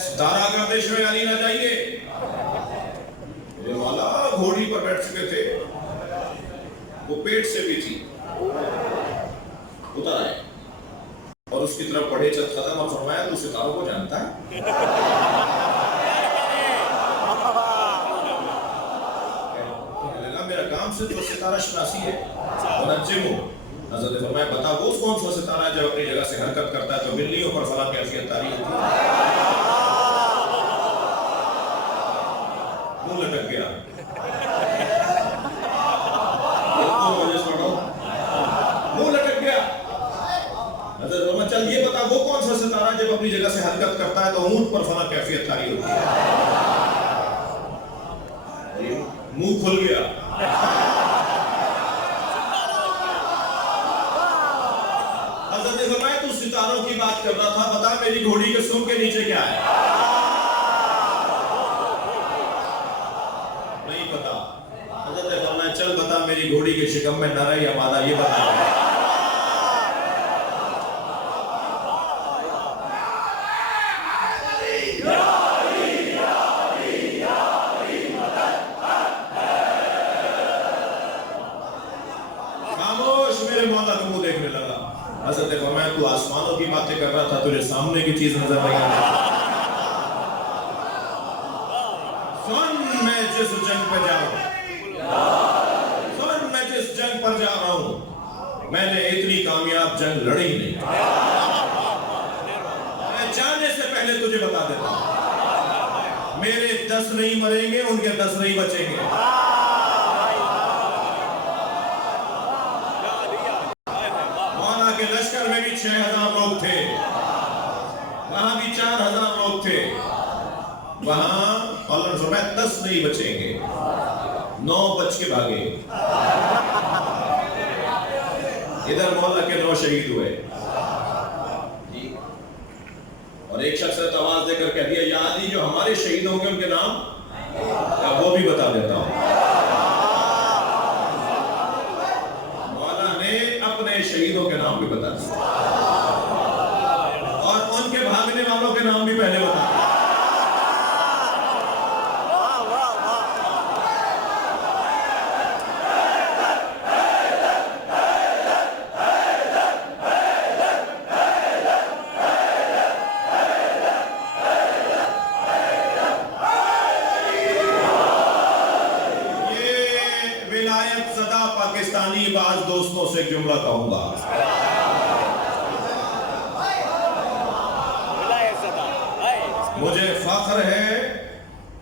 ستارہ گردش میں علی نہ جائیے. میرے مولا گھوڑی پر بیٹھ چکے تھے، وہ پیٹ سے بھی تھی، اتر آئے اور اس کی طرف بڑھے چند قدم اور فرمایا تو ستاروں کو جانتا ہے؟ کہنے لگا میرا کام سے تو ستارہ شناسی ہے. حضرت نے فرمایا بتا وہ کون سا ستارہ ہے جو اپنی جگہ سے حرکت کرتا ہے تو بلیوں پر فلاں کیفیت طاری ہوتی ہے. منہ لٹک گیا. منہ لٹک گیا. حضرت نے فرمایا چل یہ بتا وہ کون سا ستارہ جب اپنی جگہ سے حرکت کرتا ہے تو اونٹ پر فلاں کیفیت طاری ہوتی ہے. منہ کھل گیا. حضرت نے فرمایا تو ستاروں کی بات کر رہا تھا، بتا میری گھوڑی کے سر کے نیچے کیا ہے؟ نہیں پتا. حضرت نے فرمایا چل بتا میری گھوڑی کے شکم میں نر ہے یا مادہ، یہ بتا. خاموش. میرے مولا کو منہ دیکھنے لگا. حضرت نے فرمایا تو آسمانوں کی باتیں کر رہا تھا، تجھے سامنے کی چیز نظر نہیں آئی. سن میں جس جنگ پہ جا رہا ہوں، سن میں جس جنگ پر جا رہا ہوں، میں نے اتنی کامیاب جنگ لڑی نہیں. میں جانے سے پہلے تجھے بتا دیتا ہوں میرے 10 نہیں مریں گے، ان کے 10 نہیں بچیں گے. کے لشکر میں بھی 6000 لوگ تھے، وہاں بھی 4000 لوگ تھے. وہاں اللہ نے فرمایا 10 نہیں بچیں گے، 9 بچ کے بھاگے. ادھر مولا کے 9 شہید ہوئے. اور ایک شخص نے آواز دے کر کہہ دیا یا علی جو ہمارے شہید ہوں گے ان کے نام وہ بھی بتا دیتا ہوں. اپنے شہیدوں کے نام بھی بتا دیا اور ان کے بھاگنے والوں کے نام بھی پہلے بتا دیا. پاکستانی بعض دوستوں سے ایک جملہ کہوں گا. مجھے فخر ہے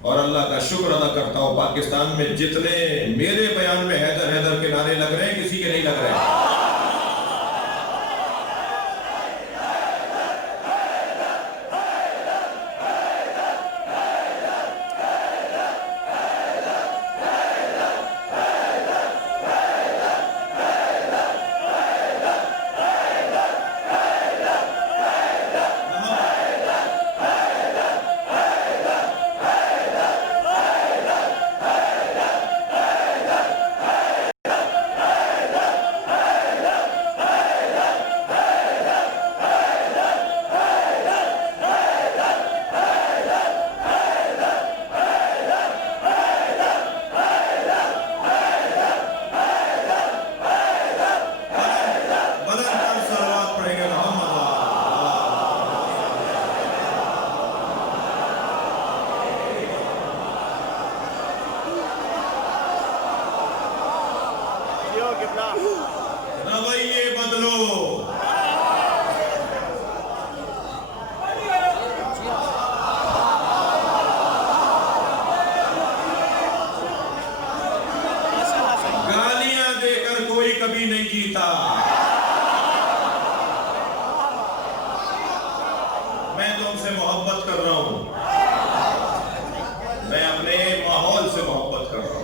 اور اللہ کا شکر ادا کرتا ہوں پاکستان میں جتنے میرے بیان میں حیدر حیدر کے نعرے لگ رہے ہیں کسی کے نہیں لگ رہے ہیں. رویے بدلو. گالیاں دے کر کوئی کبھی نہیں جیتا. میں تم سے محبت کر رہا ہوں. میں اپنے ماحول سے محبت کر رہا ہوں.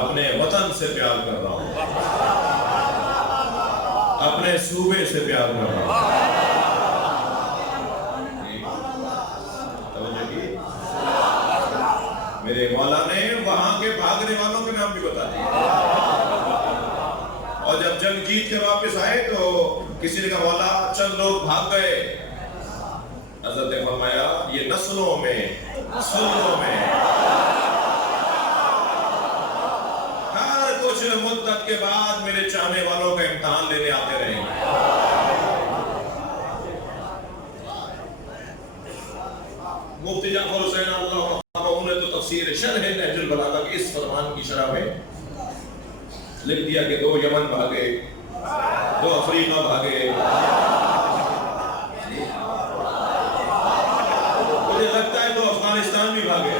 اپنے وطن سے پیار کر رہا ہوں. اپنے صوبے سے پیار کر رہا ہوں. میرے مولا نے وہاں کے بھاگنے والوں کے نام بھی بتا دیے. اور جب جنگ جیت کے واپس آئے تو کسی نے کہا مولا چند لوگ بھاگ گئے. حضرت نے فرمایا یہ نسلوں میں سنوں میں ہر کچھ مدت کے بعد میرے چاہنے والوں کا امتحان لینے آتے رہیں گے. مفتی جعفر حسین اللہ نے تو تفسیر شرح نہج البلاغہ کے اس فرمان کی شرح میں لکھ دیا کہ 2 یمن بھاگے, 2 افریقہ بھاگے. مجھے لگتا ہے 2 افغانستان بھی بھاگے.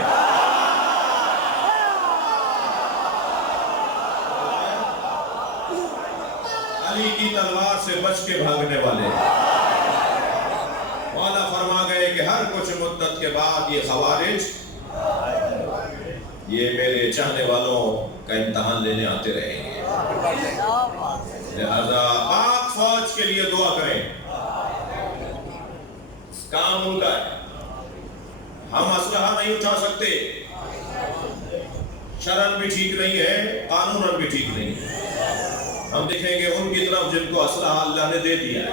علی کی تلوار سے بچ کے بھاگنے والے. مولا فرما گئے کہ ہر کچھ مدت کے بعد یہ خوارج یہ میرے چاہنے والوں کا امتحان لینے آتے رہیں گے. لہذا پاک فوج کے لیے دعا کریں. کام ان کا ہے. ہم اسلحہ نہیں اٹھا سکتے. شرعاً بھی ٹھیک نہیں ہے, قانوناً بھی ٹھیک نہیں ہے. ہم دیکھیں گے ان کی طرف جن کو اسلحہ اللہ نے دے دیا ہے.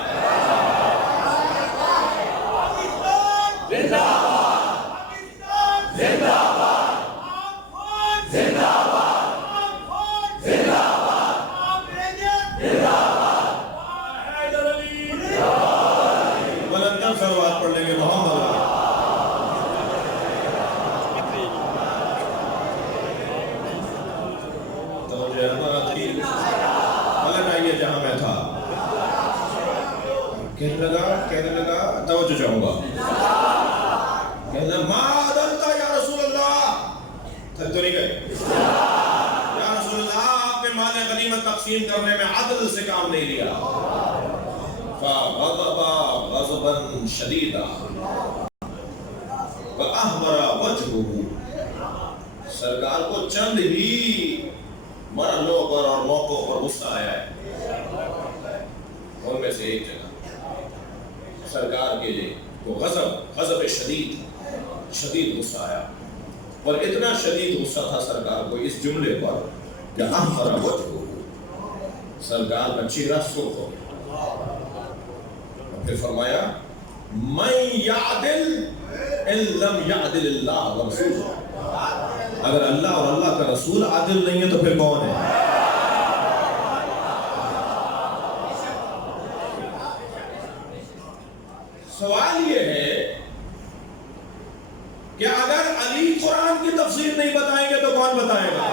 زندہ باد, زندہ باد, زندہ باد, زندہ باد, زندہ باد. بلندر سروات پڑھ لیں گے محمد. توجہ ہمارا تھی ملن آئیے جہاں میں تھا. کہنے لگا توجہ چاہوں گا. کہنے لگا ما عدلتا یا رسول اللہ. تھک تو نہیں گئے. یا رسول اللہ آپ نے مال غنیمت تقسیم کرنے میں عدل سے کام نہیں لیا. فغضب غضبا شدیدا واحمر وجهه. سرکار کو چند ہی مرحلوں پر اور موقعوں پر غصہ آیا ہے. ان میں سے ایک جگہ سرکار کے لیے وہ غضب شدید غصہ آیا. اور اتنا شدید غصہ تھا سرکار کو اس جملے پر کہ احمر وجهه, سرکار کا چہرہ سرخ ہو گیا. پھر فرمایا من یعدل ان لم یعدل اللہ ورسولہ. اگر اللہ اور اللہ کا رسول عادل نہیں ہے تو پھر کون ہے؟ سوال یہ ہے کہ اگر علی قرآن کی تفسیر نہیں بتائیں گے تو کون بتائے گا؟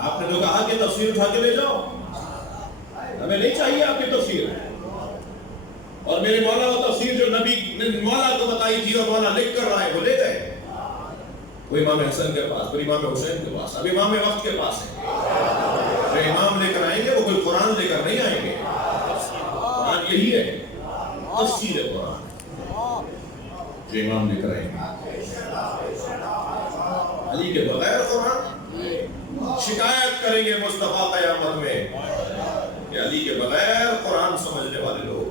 آپ نے تو کہا کہ تفسیر اٹھا کے لے جاؤ. ہمیں نہیں چاہیے آپ کی تفسیر. اور میرے مولا وہ تفسیر جو نبی نے مولا کو بتائی تھی اور مولا لکھ کر رہا ہے وہ لے گئے. کوئی امام حسن کے پاس, کوئی امام حسین کے پاس, اب امام وقت کے پاس ہے. جو امام لے کر آئیں گے وہ کوئی قرآن لے کر نہیں آئیں گے. قرآن یہی ہے, تفسیر قرآن جو امام لے کر آئیں گے. علی کے بغیر قرآن شکایت کریں گے مصطفیٰ قیامت میں کہ علی کے بغیر قرآن سمجھنے والے لوگ.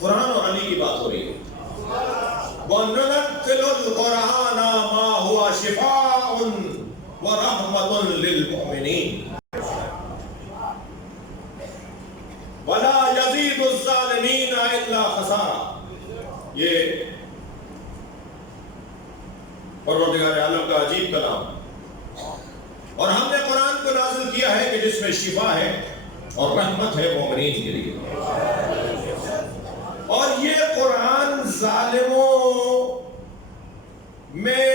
قرآن اور علی کی بات ہو رہی ہے. وَنُنَزِّلُ الْقُرْآنَ مَا هُوَ شِفَاءٌ وَرَحْمَةٌ لِّلْمُؤْمِنِينَ وَلَا يَزِيدُ الظَّالِمِينَ إِلَّا خَسَارًا. یہ پروردگار عالم کا عجیب کلام. اور ہم نے قرآن کو نازل کیا ہے کہ جس میں شفا ہے اور رحمت ہے مومنین کے لیے. اور یہ قرآن ظالموں میں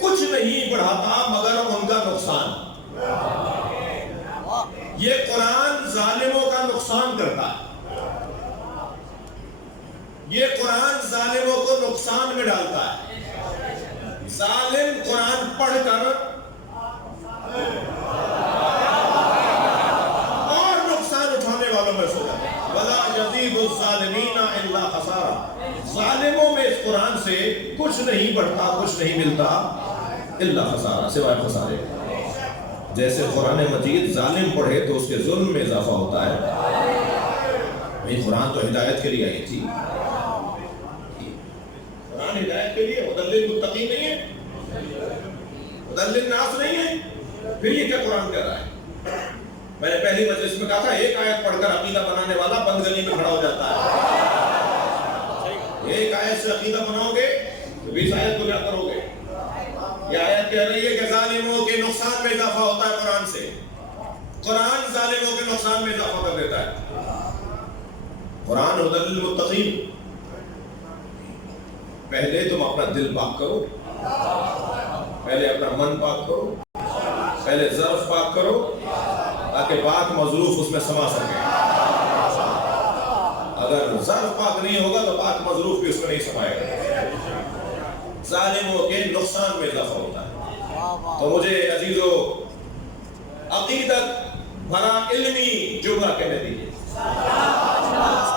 کچھ نہیں بڑھاتا مگر ان کا نقصان. یہ قرآن ظالموں کا نقصان کرتا ہے. یہ قرآن ظالموں کو نقصان میں ڈالتا ہے. ظالم قرآن پڑھ کر اور نقصان اٹھانے والوں میں سے وَلَا يَزِيدُ الظَّالِمِينَ إِلَّا خَسَارًا، ظالموں میں اس قرآن سے کچھ نہیں بڑھتا، کچھ نہیں ملتا الا خسارہ، سوائے خسارے۔ جیسے قرآن مجید ظالم پڑھے تو اس کے ظلم میں اضافہ ہوتا ہے، بھئی قرآن تو ہدایت کے لیے آئی تھی، قرآن ہدایت کے لیے، ہدی للمتقین نہیں ہے، ہدی للناس نہیں ہے، پھر یہ کیا قرآن کہہ رہا ہے؟ میں نے پہلی مجلس میں کہا تھا ایک آیت پڑھ کر عقیدہ بنانے والا بند گلی میں کھڑا ہو جاتا ہے، ایک آیت سے عقیدہ بناؤ گے تو 20 آیت کو کیا کرو گے؟ یہ آیت کہہ رہی ہے کہ ظالموں کے نقصان میں اضافہ ہوتا ہے قرآن سے، قرآن ظالموں کے نقصان میں اضافہ کر دیتا ہے۔ قرآن ہدی للمتقین، پہلے تم اپنا دل پاک کرو، پہلے اپنا من پاک کرو، پہلے ظرف پاک کرو تاکہ پاک مظروف اس میں سما سکے۔ اگر ظرف پاک نہیں ہوگا تو پاک مظروف بھی اس میں نہیں سمائے گا، ظالموں کے نقصان میں اضافہ ہوتا ہے۔ تو مجھے عزیزو عقیدت بھرا علمی جملہ کہنے دیجیے،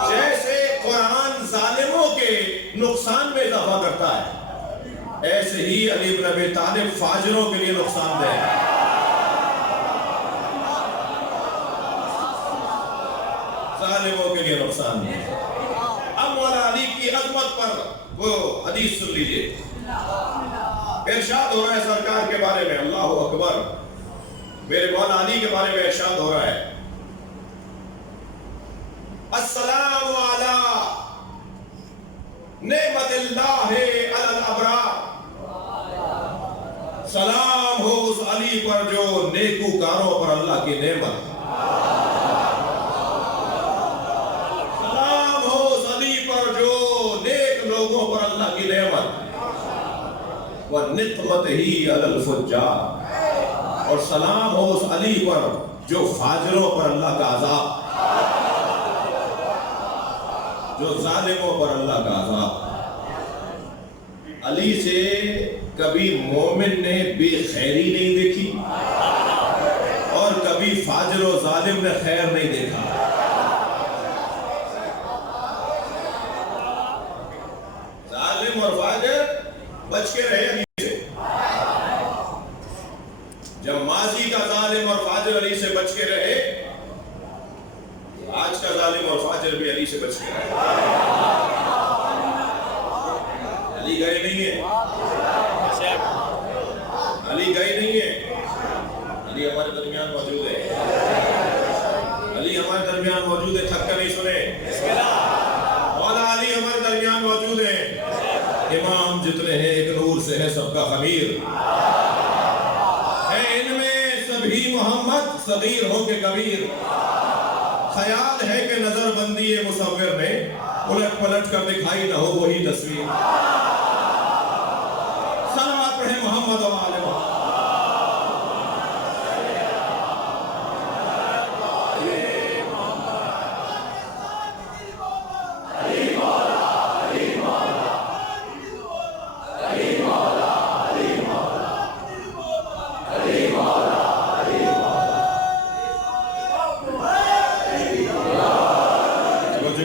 جیسے قرآن ظالموں کے نقصان میں اضافہ کرتا ہے، ایسے ہی علی بن ابی طالب فاجروں کے لیے نقصان دہ ہے۔ ظالموں کے لیے نقصان دہ ہے۔ اب مولا علی کی عظمت پر وہ حدیث سن لیجئے، ارشاد ہو رہا ہے سرکار کے بارے میں، اللہ اکبر، میرے مولا علی کے بارے میں ارشاد ہو رہا ہے، السلام علی نعمت اللہ علی الابرار، سلام ہو اس علی پر جو نیکوکاروں پر اللہ کی نعمت، سلام ہو اس علی پر جو نیک لوگوں پر اللہ کی نعمت، وَنِقْمَتِهِ عَلَى الْفُجَّارِ، اور سلام ہو اس علی پر جو فاجروں پر اللہ کا عذاب، جو ظالموں پر اللہ کا عذاب۔ علی سے کبھی مومن نے بے خیری نہیں دیکھی اور کبھی فاجر و ظالم نے خیر نہیں دیکھا۔ ظالم اور فاجر بچ کے رہے علی سے، جب ماضی کا ظالم اور فاجر علی سے بچ کے رہے، آج کا ظالم اور فاجر بھی علی سے بچ کے رہے۔ علی گئے نہیں ہے، علی گئے نہیں ہے، علی ہمارے درمیان موجود ہے، علی ہمارے درمیان موجود ہے، تھک کر نہیں سنے، مولا علی ہمارے درمیان موجود ہے۔ امام جتنے ہیں ایک نور سے ہے سب کا خمیر ہے، ان میں سبھی محمد صغیر ہو کے کبیر، خیال ہے کہ نظر بندی مصور نے الٹ پلٹ کر دکھائی نہ ہو وہی تصویر، صلوات پڑھیں محمد و آل محمد۔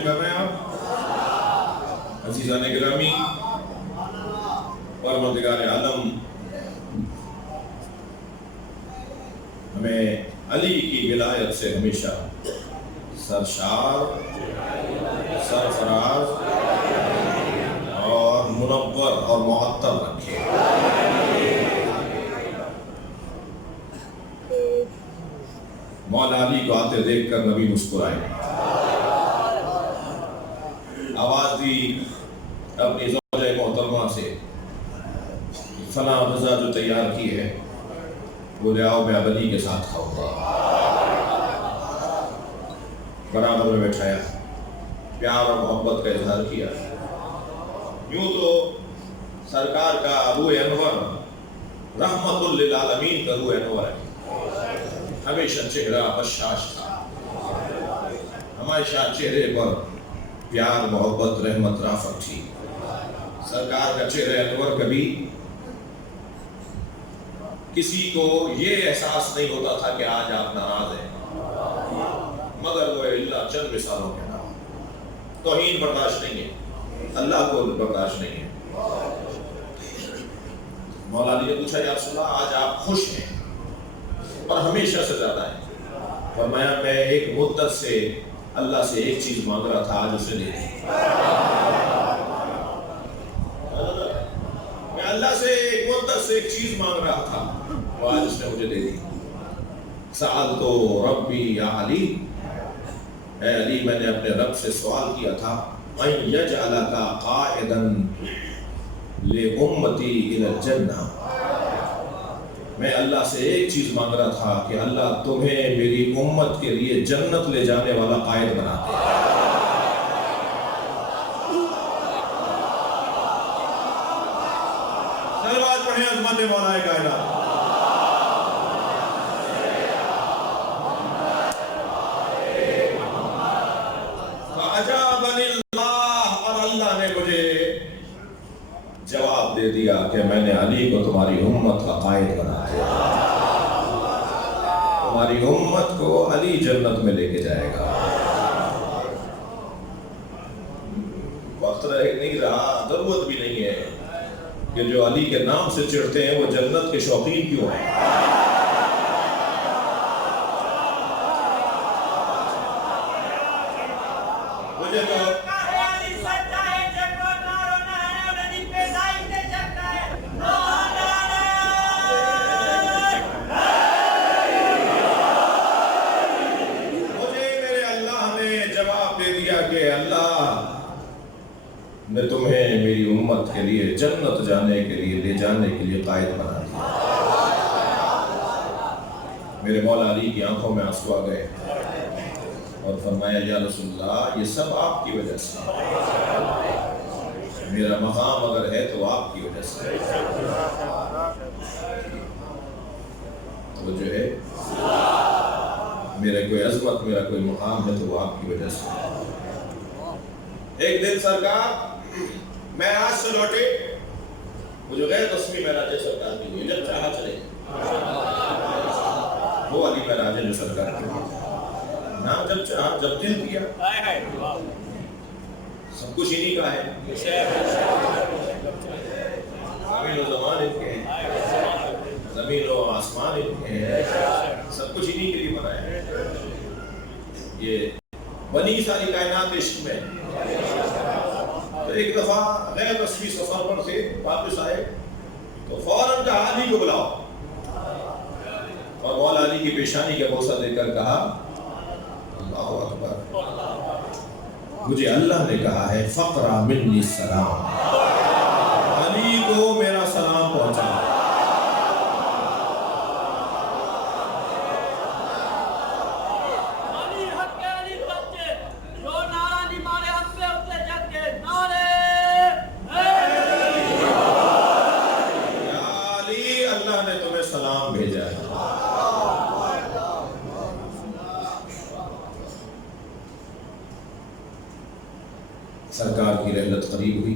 کر رہے ہیں آپ عزیزان گرامی، پروردگار عالم ہمیں علی کی ولایت سے ہمیشہ سرشار، سرفراز اور منور اور معطر رکھے۔ مولا علی کو آتے دیکھ کر نبی مسکرائے، آواز دی اپنی زوجہ محترمہ سے، فلاں غذا جو تیار کی ہے وہ لے آؤ، میں علی کے ساتھ کھاؤں گا۔ برابر میں بیٹھایا، پیار اور محبت کا اظہار کیا۔ یوں تو سرکار کا روح انور رحمت للعالمین کا روح انور ہے، ہمیشہ چہرہ بشاش تھا، ہمیشہ چہرے پر پیار، محبت، رحمت، رافت تھی۔ سرکار کا چہرہ انور کبھی کسی کو یہ احساس نہیں ہوتا تھا کہ آج آپ ناراض ہیں، مگر وہ اللہ چند مثالوں کے نام۔ توہین برداشت نہیں ہے، اللہ کو برداشت نہیں ہے۔ مولا علی نے پوچھا یا رسول اللہ آج آپ خوش ہیں اور ہمیشہ سے زیادہ ہیں؟ فرمایا میں ایک مدت سے اللہ سے ایک چیز مانگ رہا تھا، آج اسے دے دی۔ میں اللہ سے ایک مدت سے ایک چیز مانگ رہا تھا، وہ آج اس نے مجھے دے دی۔ سألت ربی یا علی، اے علی میں نے اپنے رب سے سوال کیا تھا ان یجعلک قائدا لامتی الی الجنہ، میں اللہ سے ایک چیز مانگ رہا تھا کہ اللہ تمہیں میری امت کے لیے جنت لے جانے والا قائد بنا دے۔ صلوات پڑھیں عظمت مولا کائنات۔ فَأَجَابَنِ اللَّهُ، اور اللہ نے مجھے جواب دے دیا کہ میں نے علی کو تمہاری امت کا قائد بنا دیا، تمہاری امت کو علی جنت میں لے کے جائے گا۔ وقت نہیں رہا، ضرورت بھی نہیں ہے کہ جو علی کے نام سے چڑھتے ہیں وہ جنت کے شوقین کیوں ہیں؟ مجھے تو کہ اللہ نے تمہیں میری امت کے لیے جنت جانے کے لیے لے جانے کے لیے قائد بنا دیا۔ میرے مولا علی کی آنکھوں میں آنسو آ گئے اور فرمایا یا رسول اللہ یہ سب آپ کی وجہ سے، میرا مقام اگر ہے تو آپ کی وجہ سے، وہ جو ہے میرا کوئی عظمت، میرا کوئی مقام ہے تو وہ آپ کی وجہ سے۔ ایک دن سرکار معراج سے لوٹے، وہ جو غیر رسمی معراج ہے سرکار کی ہوئی، جب چاہا چلے وہ والی معراج ہے جو سرکار کی ہوئی، نام جب چاہا، جب دل کیا، سب کچھ انہی کا ہے، زمین و زمان ان کے ہیں، زمین و آسمان ان کے ہیں، سب کچھ انہی کے لیے بنایا ہے۔ یہ بنی ساری کائنات عشق میں۔ تو ایک دفعہ غیر رسمی سفر پر سے واپس آئے تو فوراً کہا علی کو بلاؤ، اور مولا علی کی پیشانی کا بوسہ دے کر کہا اللہ اکبر، مجھے اللہ نے کہا ہے فقرا منی السلام، علی کو میرا سلام پہنچا۔ سرکار کی رحلت قریب ہوئی،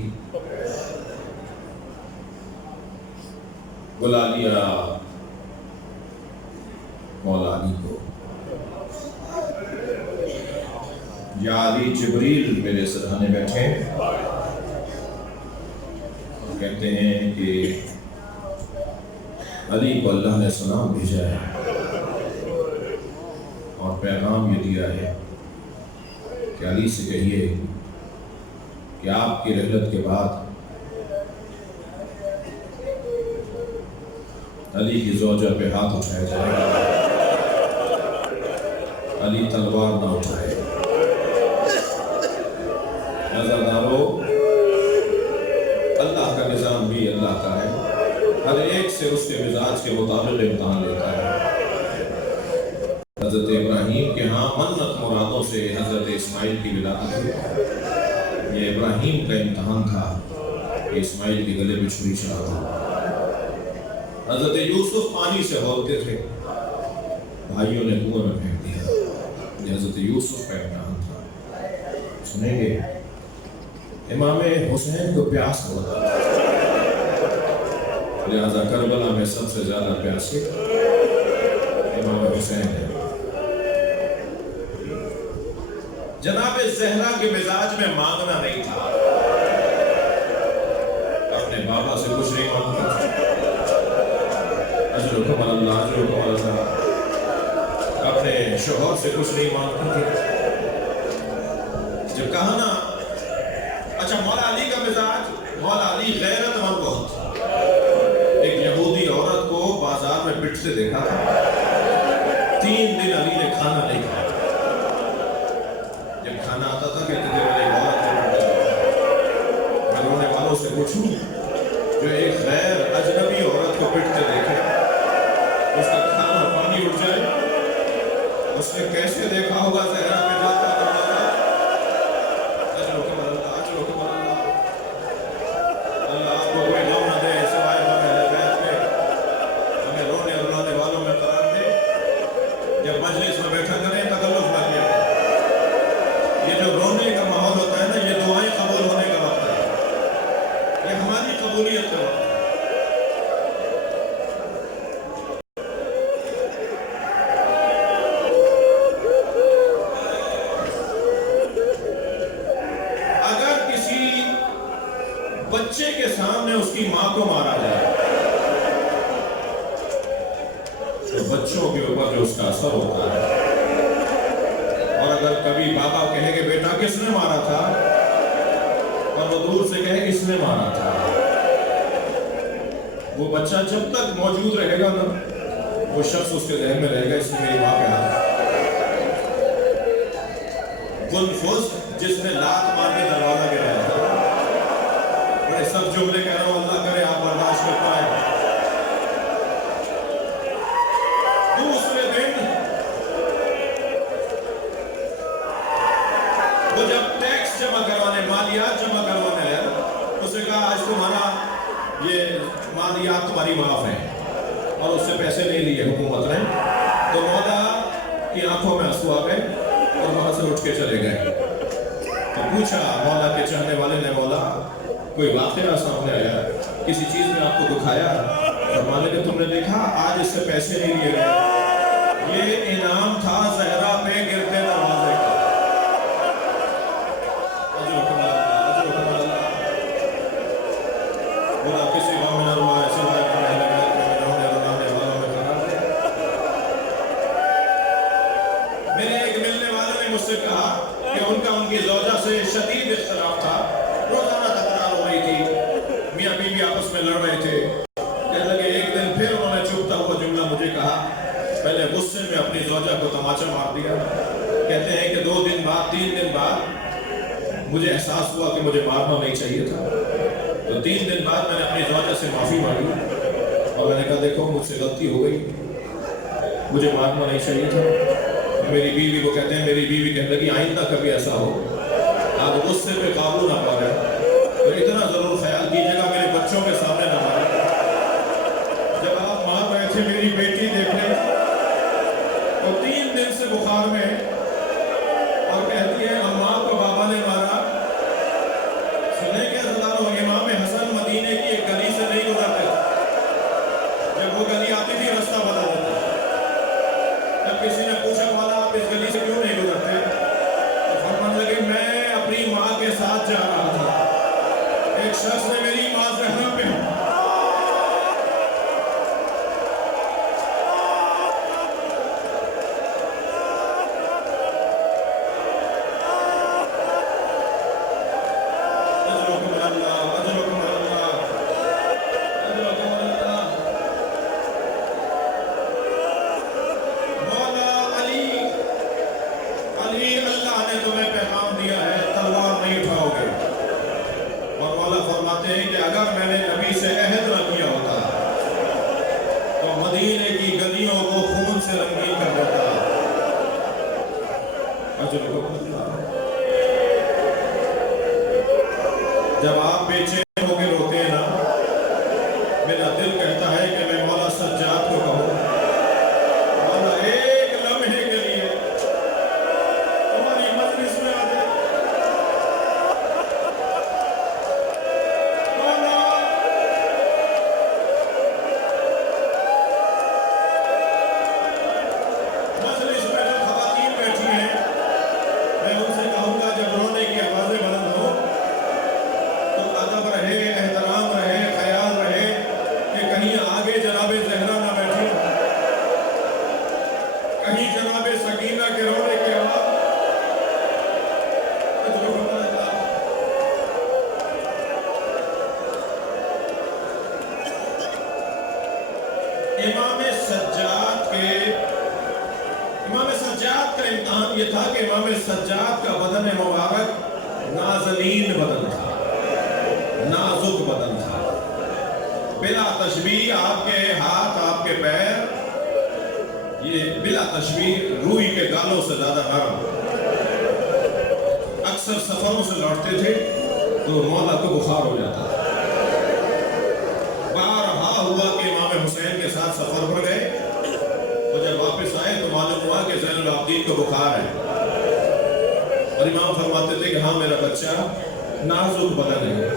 بلا لیا مولا علی کو، یا علی جبریل میرے سرحانے بیٹھے اور کہتے ہیں کہ علی کو اللہ نے سلام بھیجا ہے اور پیغام یہ دیا ہے کہ علی سے کہیے کہ آپ کی رحلت کے بعد علی کی زوجہ پہ ہاتھ اٹھایا جائے گا، علی تلوار نہ اٹھائے۔ نظردارو، اللہ کا نظام بھی اللہ کا ہے، ہر ایک سے اس کے مزاج کے مطابق امتحان لیتا ہے۔ حضرت ابراہیم کے ہاں منت مرادوں سے حضرت اسماعیل کی ولادت ہوئی، یہ ابراہیم کا امتحان تھا کہ اسماعیل کے گلے میں چھری چلا تھا۔ حضرت یوسف پانی سے ہولتے تھے، بھائیوں نے کنویں میں پھینک دیا، یہ حضرت یوسف کا امتحان تھا۔ سنیں گے امام حسین کو پیاس ہوا تھا، لہذا کربلا میں سب سے زیادہ پیاسے امام حسین ہے۔ جناب زہرا کے مزاج میں مانگنا نہیں تھا، اپنے بابا سے کچھ نہیں مانگتا تھا، اجرکم اللہ اجرکم اللہ، اپنے شوہر سے کچھ نہیں مانگتی تھی۔ جب کہا نا، اچھا مولا علی کا مزاج، مولا علی غیرت مند بہت، ایک یہودی عورت کو بازار میں پٹتے دیکھا تھا، 3 دن علی نے کھانا نہیں کھایا۔ جب کھانا آتا تھا کہتے تھے میں ایک عورت کو پٹتے دیکھا، میں رونے والوں سے پوچھوں جو ایک غیر اجنبی عورت کو پٹتے دیکھے اس کا کھانا پانی اٹھ جائے، اس نے کیسے دیکھا ہوگا زہرا پہ جاتا بچے کے سامنے اس کی ماں کو مارا جائے تو بچوں کے اوپر جو اس کا اثر ہوتا ہے، اور اگر کبھی بابا کہے کہ بیٹا کس نے مارا تھا اور وہ دور سے کہے کس نے مارا تھا، وہ بچہ جب تک موجود رہے گا نا وہ شخص اس کے ذہن میں رہے گا اس نے میری ماں پہ ہاتھ گلفز جس نے لات مار کے دروازہ گرایا تھا، سب جملے کہہ رہا ہوں اللہ کرے آپ برداشت کر پائے۔ دوسرے دن وہ جب ٹیکس جمع کروانے، مالیات جمع کروانے ہے، اس نے کہا آج تمہارا یہ مالیات تمہاری معاف ہے، اور اس سے پیسے نہیں لیے حکومت نے، تو مولا کی آنکھوں میں آنسو آ گئے اور وہاں سے اٹھ کے چلے گئے۔ تو پوچھا مولا کے چاہنے والے نے، مولا کوئی واقعہ سامنے آیا، کسی چیز نے آپ کو دکھایا؟ فرمانے کہ تم نے دیکھا آج اس سے پیسے نہیں لیے گئے، یہ انعام تھا زہرا پہ گرتے دروازے کا۔ اجرکم اللہ اجرکم اللہ، بولا کسی غم نہ روائے سوائے اہل بیت کے رونے رلانے والوں میں قرار دے۔ میرے ایک ملنے والے نے مجھ سے کہا کہ ان کی زوجہ سے شدید اختلاف تھا، روزانہ تکرار ہو رہی تھی، میاں بیوی آپس میں لڑ رہے تھے۔ کہنے لگے ایک دن پھر انہوں نے چپتا ہوا جملہ مجھے کہا، پہلے غصے میں اپنی زوجہ کو تماچا مار دیا، کہتے ہیں کہ 2 دن بعد 3 دن بعد مجھے احساس ہوا کہ مجھے مارنا نہیں چاہیے تھا، تو 3 دن بعد میں نے اپنی زوجہ سے معافی مانگی اور میں نے کہا دیکھو مجھ سے غلطی ہو گئی، مجھے مارنا نہیں چاہیے تھا۔ میری بیوی کو کہتے ہیں، میری بیوی کہنے لگی آئندہ کبھی ایسا ہو، آپ غصے پہ قابو نہ پا رہے تو اتنا ضرور خیال کیجیے گا میرے بچوں کے سامنے نہ مارے۔ جب آپ مار رہے تھے میری بیٹی دیکھنے تو 3 دن سے بخار میں، اور کہتی ہے اماں کو بابا نے مارا۔ سنے کے ہزاروں امام حسن مدینے کی ایک گلی سے نہیں گزرتے، جب وہ گلی آتی تھی رستہ بدل دیتا۔ جب کسی نے پوچھا مولا آپ اس گلی سے کیوں نہیں گزرتے، تو فرمانے لگے میں اپنی ماں کے ساتھ جا رہا تھا، ایک شخص نے میری ماں زہرا پہ جب آپ بے چین ہو کے روتے ہیں نا، میرا دل کہتا ہے کہ میں مولا سجاد کو کہوں مولا ایک لمحے کے لیے تمہاری مجلس میں آ جائے، مولا امام سجاد کا امتحان یہ تھا کہ امام سجاد کا بدن مبارک نازنین بدن تھا، نازک بدن تھا، بلا تشبیہ آپ کے ہاتھ آپ کے پیر یہ بلا تشبیہ روئی کے گالوں سے زیادہ نرم، اکثر سفروں سے لوٹتے تھے تو مولا کو بخار ہو جاتا تھا۔ بارہا ہوا کہ امام حسین کے ساتھ سفر پر گئے اور جب واپس آئے تو معلوم ہوا کہ زین العابدین کو بخار ہے، اور امام فرماتے تھے کہ ہاں میرا بچہ نازک بدن ہے۔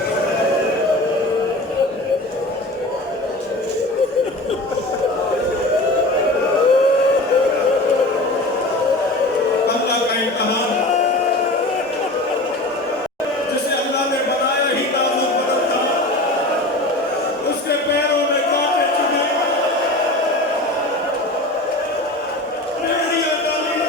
اللہ کا امتحان جسے اللہ نے بنایا ہی نازک بدن تھا، اس کے پیروں میں کانٹے چبھے، بیڑیاں ڈالی،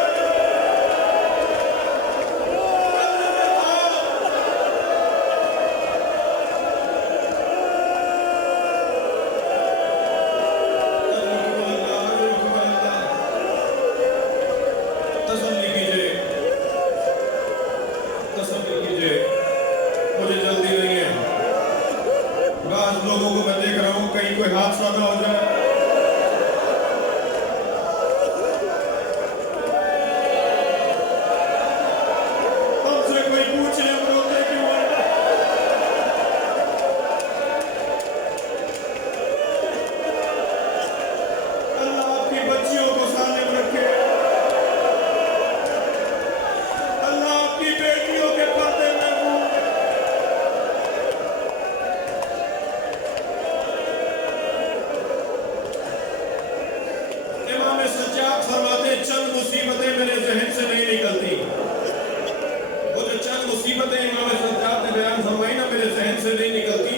تسلی کیجئے، تسلی کیجئے، مجھے جلدی نہیں ہے۔ بعض لوگوں کو میں دیکھ رہا ہوں کہیں کوئی حادثہ نہ ہو جائے۔ ہم سے کوئی پوچھے ہم روتے کیوں ہیں؟ اللہ آپ کی بچیوں کو سالم رکھے، اللہ آپ کی بیٹیوں کے پردے محفوظ رکھے۔ امام سجاد فرماتے ہیں چند مصیبتیں میرے ذہن سے نہیں نکلتی۔ وہ جو چند مصیبتیں امام سجاد نے بیان فرمائی نا میرے ذہن سے نہیں نکلتی،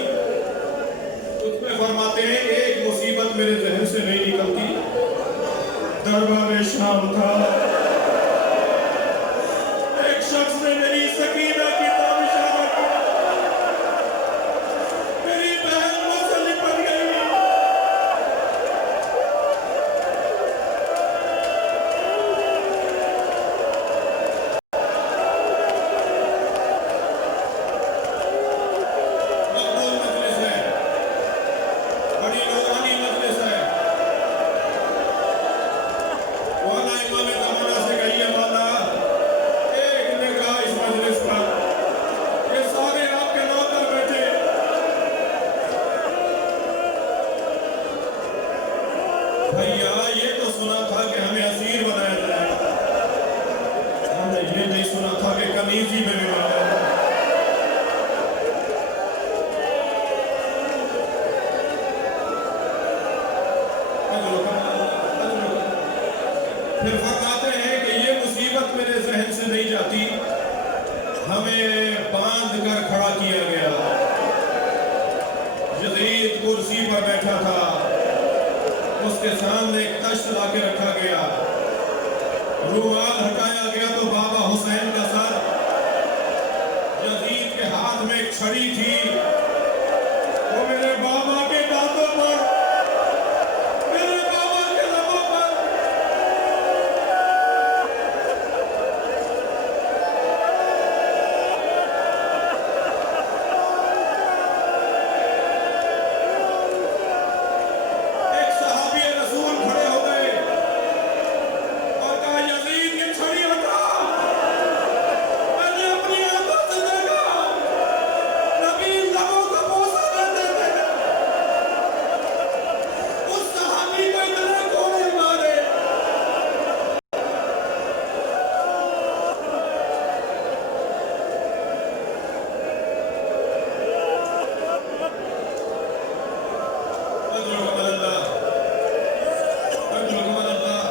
اس میں فرماتے ہیں ایک مصیبت میرے ذہن سے نہیں نکلتی، دربار شام تھا، ایک شخص نے میری سکینہ کی تابشارہ کی، میری بہن مجھ سے لپٹ گئی۔ مقبول مجلس ہے، بڑی نورانی مجلس ہے، مولا امام زمانہ سے کہیے مولا ایک نگاہ اس مجلس پر، یہ سارے آپ کے نوکر بیٹھے، بھیا یہ تو سنا تھا کہ ہمیں اسیر بنایا جائے، ہم نے یہ نہیں سنا تھا کہ کنیزی میں بھی بنایا جائے۔ پھر فرماتے ہیں کہ یہ مصیبت میرے ذہن سے نہیں جاتی، ہمیں باندھ کر کھڑا کیا گیا، یزید کرسی پر بیٹھا تھا، اس کے سامنے ایک تشت لا کے رکھا گیا، رومال ہٹایا گیا تو بابا حسین کا سر، یزید کے ہاتھ میں ایک چھڑی تھی، وہ میرے بابا کے دانتوں پر، میرے بابا کے لبوں پر، ایک صحابی رسول کھڑے ہو گئے اور کہا یزید یہ چھڑی ہٹا، میں نے اپنی آنکھوں سے دیکھا، نبی لبوں کو بوسہ دیتے تھے، اس صحابی کو اتنے کوڑے مارے۔ اجرکم اللہ، اجرکم اللہ۔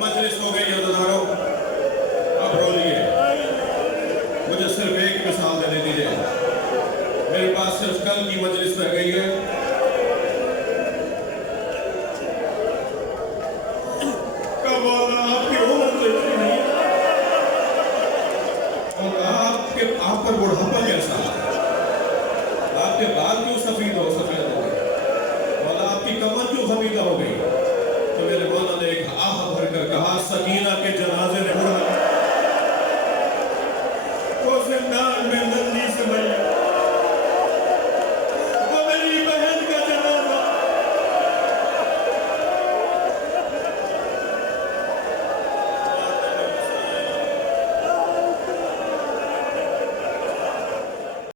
مجلس ہو گئی عزیزانو، اب رولیے، مجھے صرف ایک مثال دینے دیجئے، میرے پاس صرف کل کی مجلس رہ گئی ہے، کب آنا آپ کی عمر دیکھتی نہیں، اور آپ پر بڑھاپا کیسا ہے؟ آپ کے بال کیوں سفید ہو گئے؟ مولا آپ کی کمر کیوں خمیدہ ہو گئی؟ تو میرے مولا نے ایک آہ بھر کر کہا سکینہ کے جنازے نے اڑا وہ زندان میں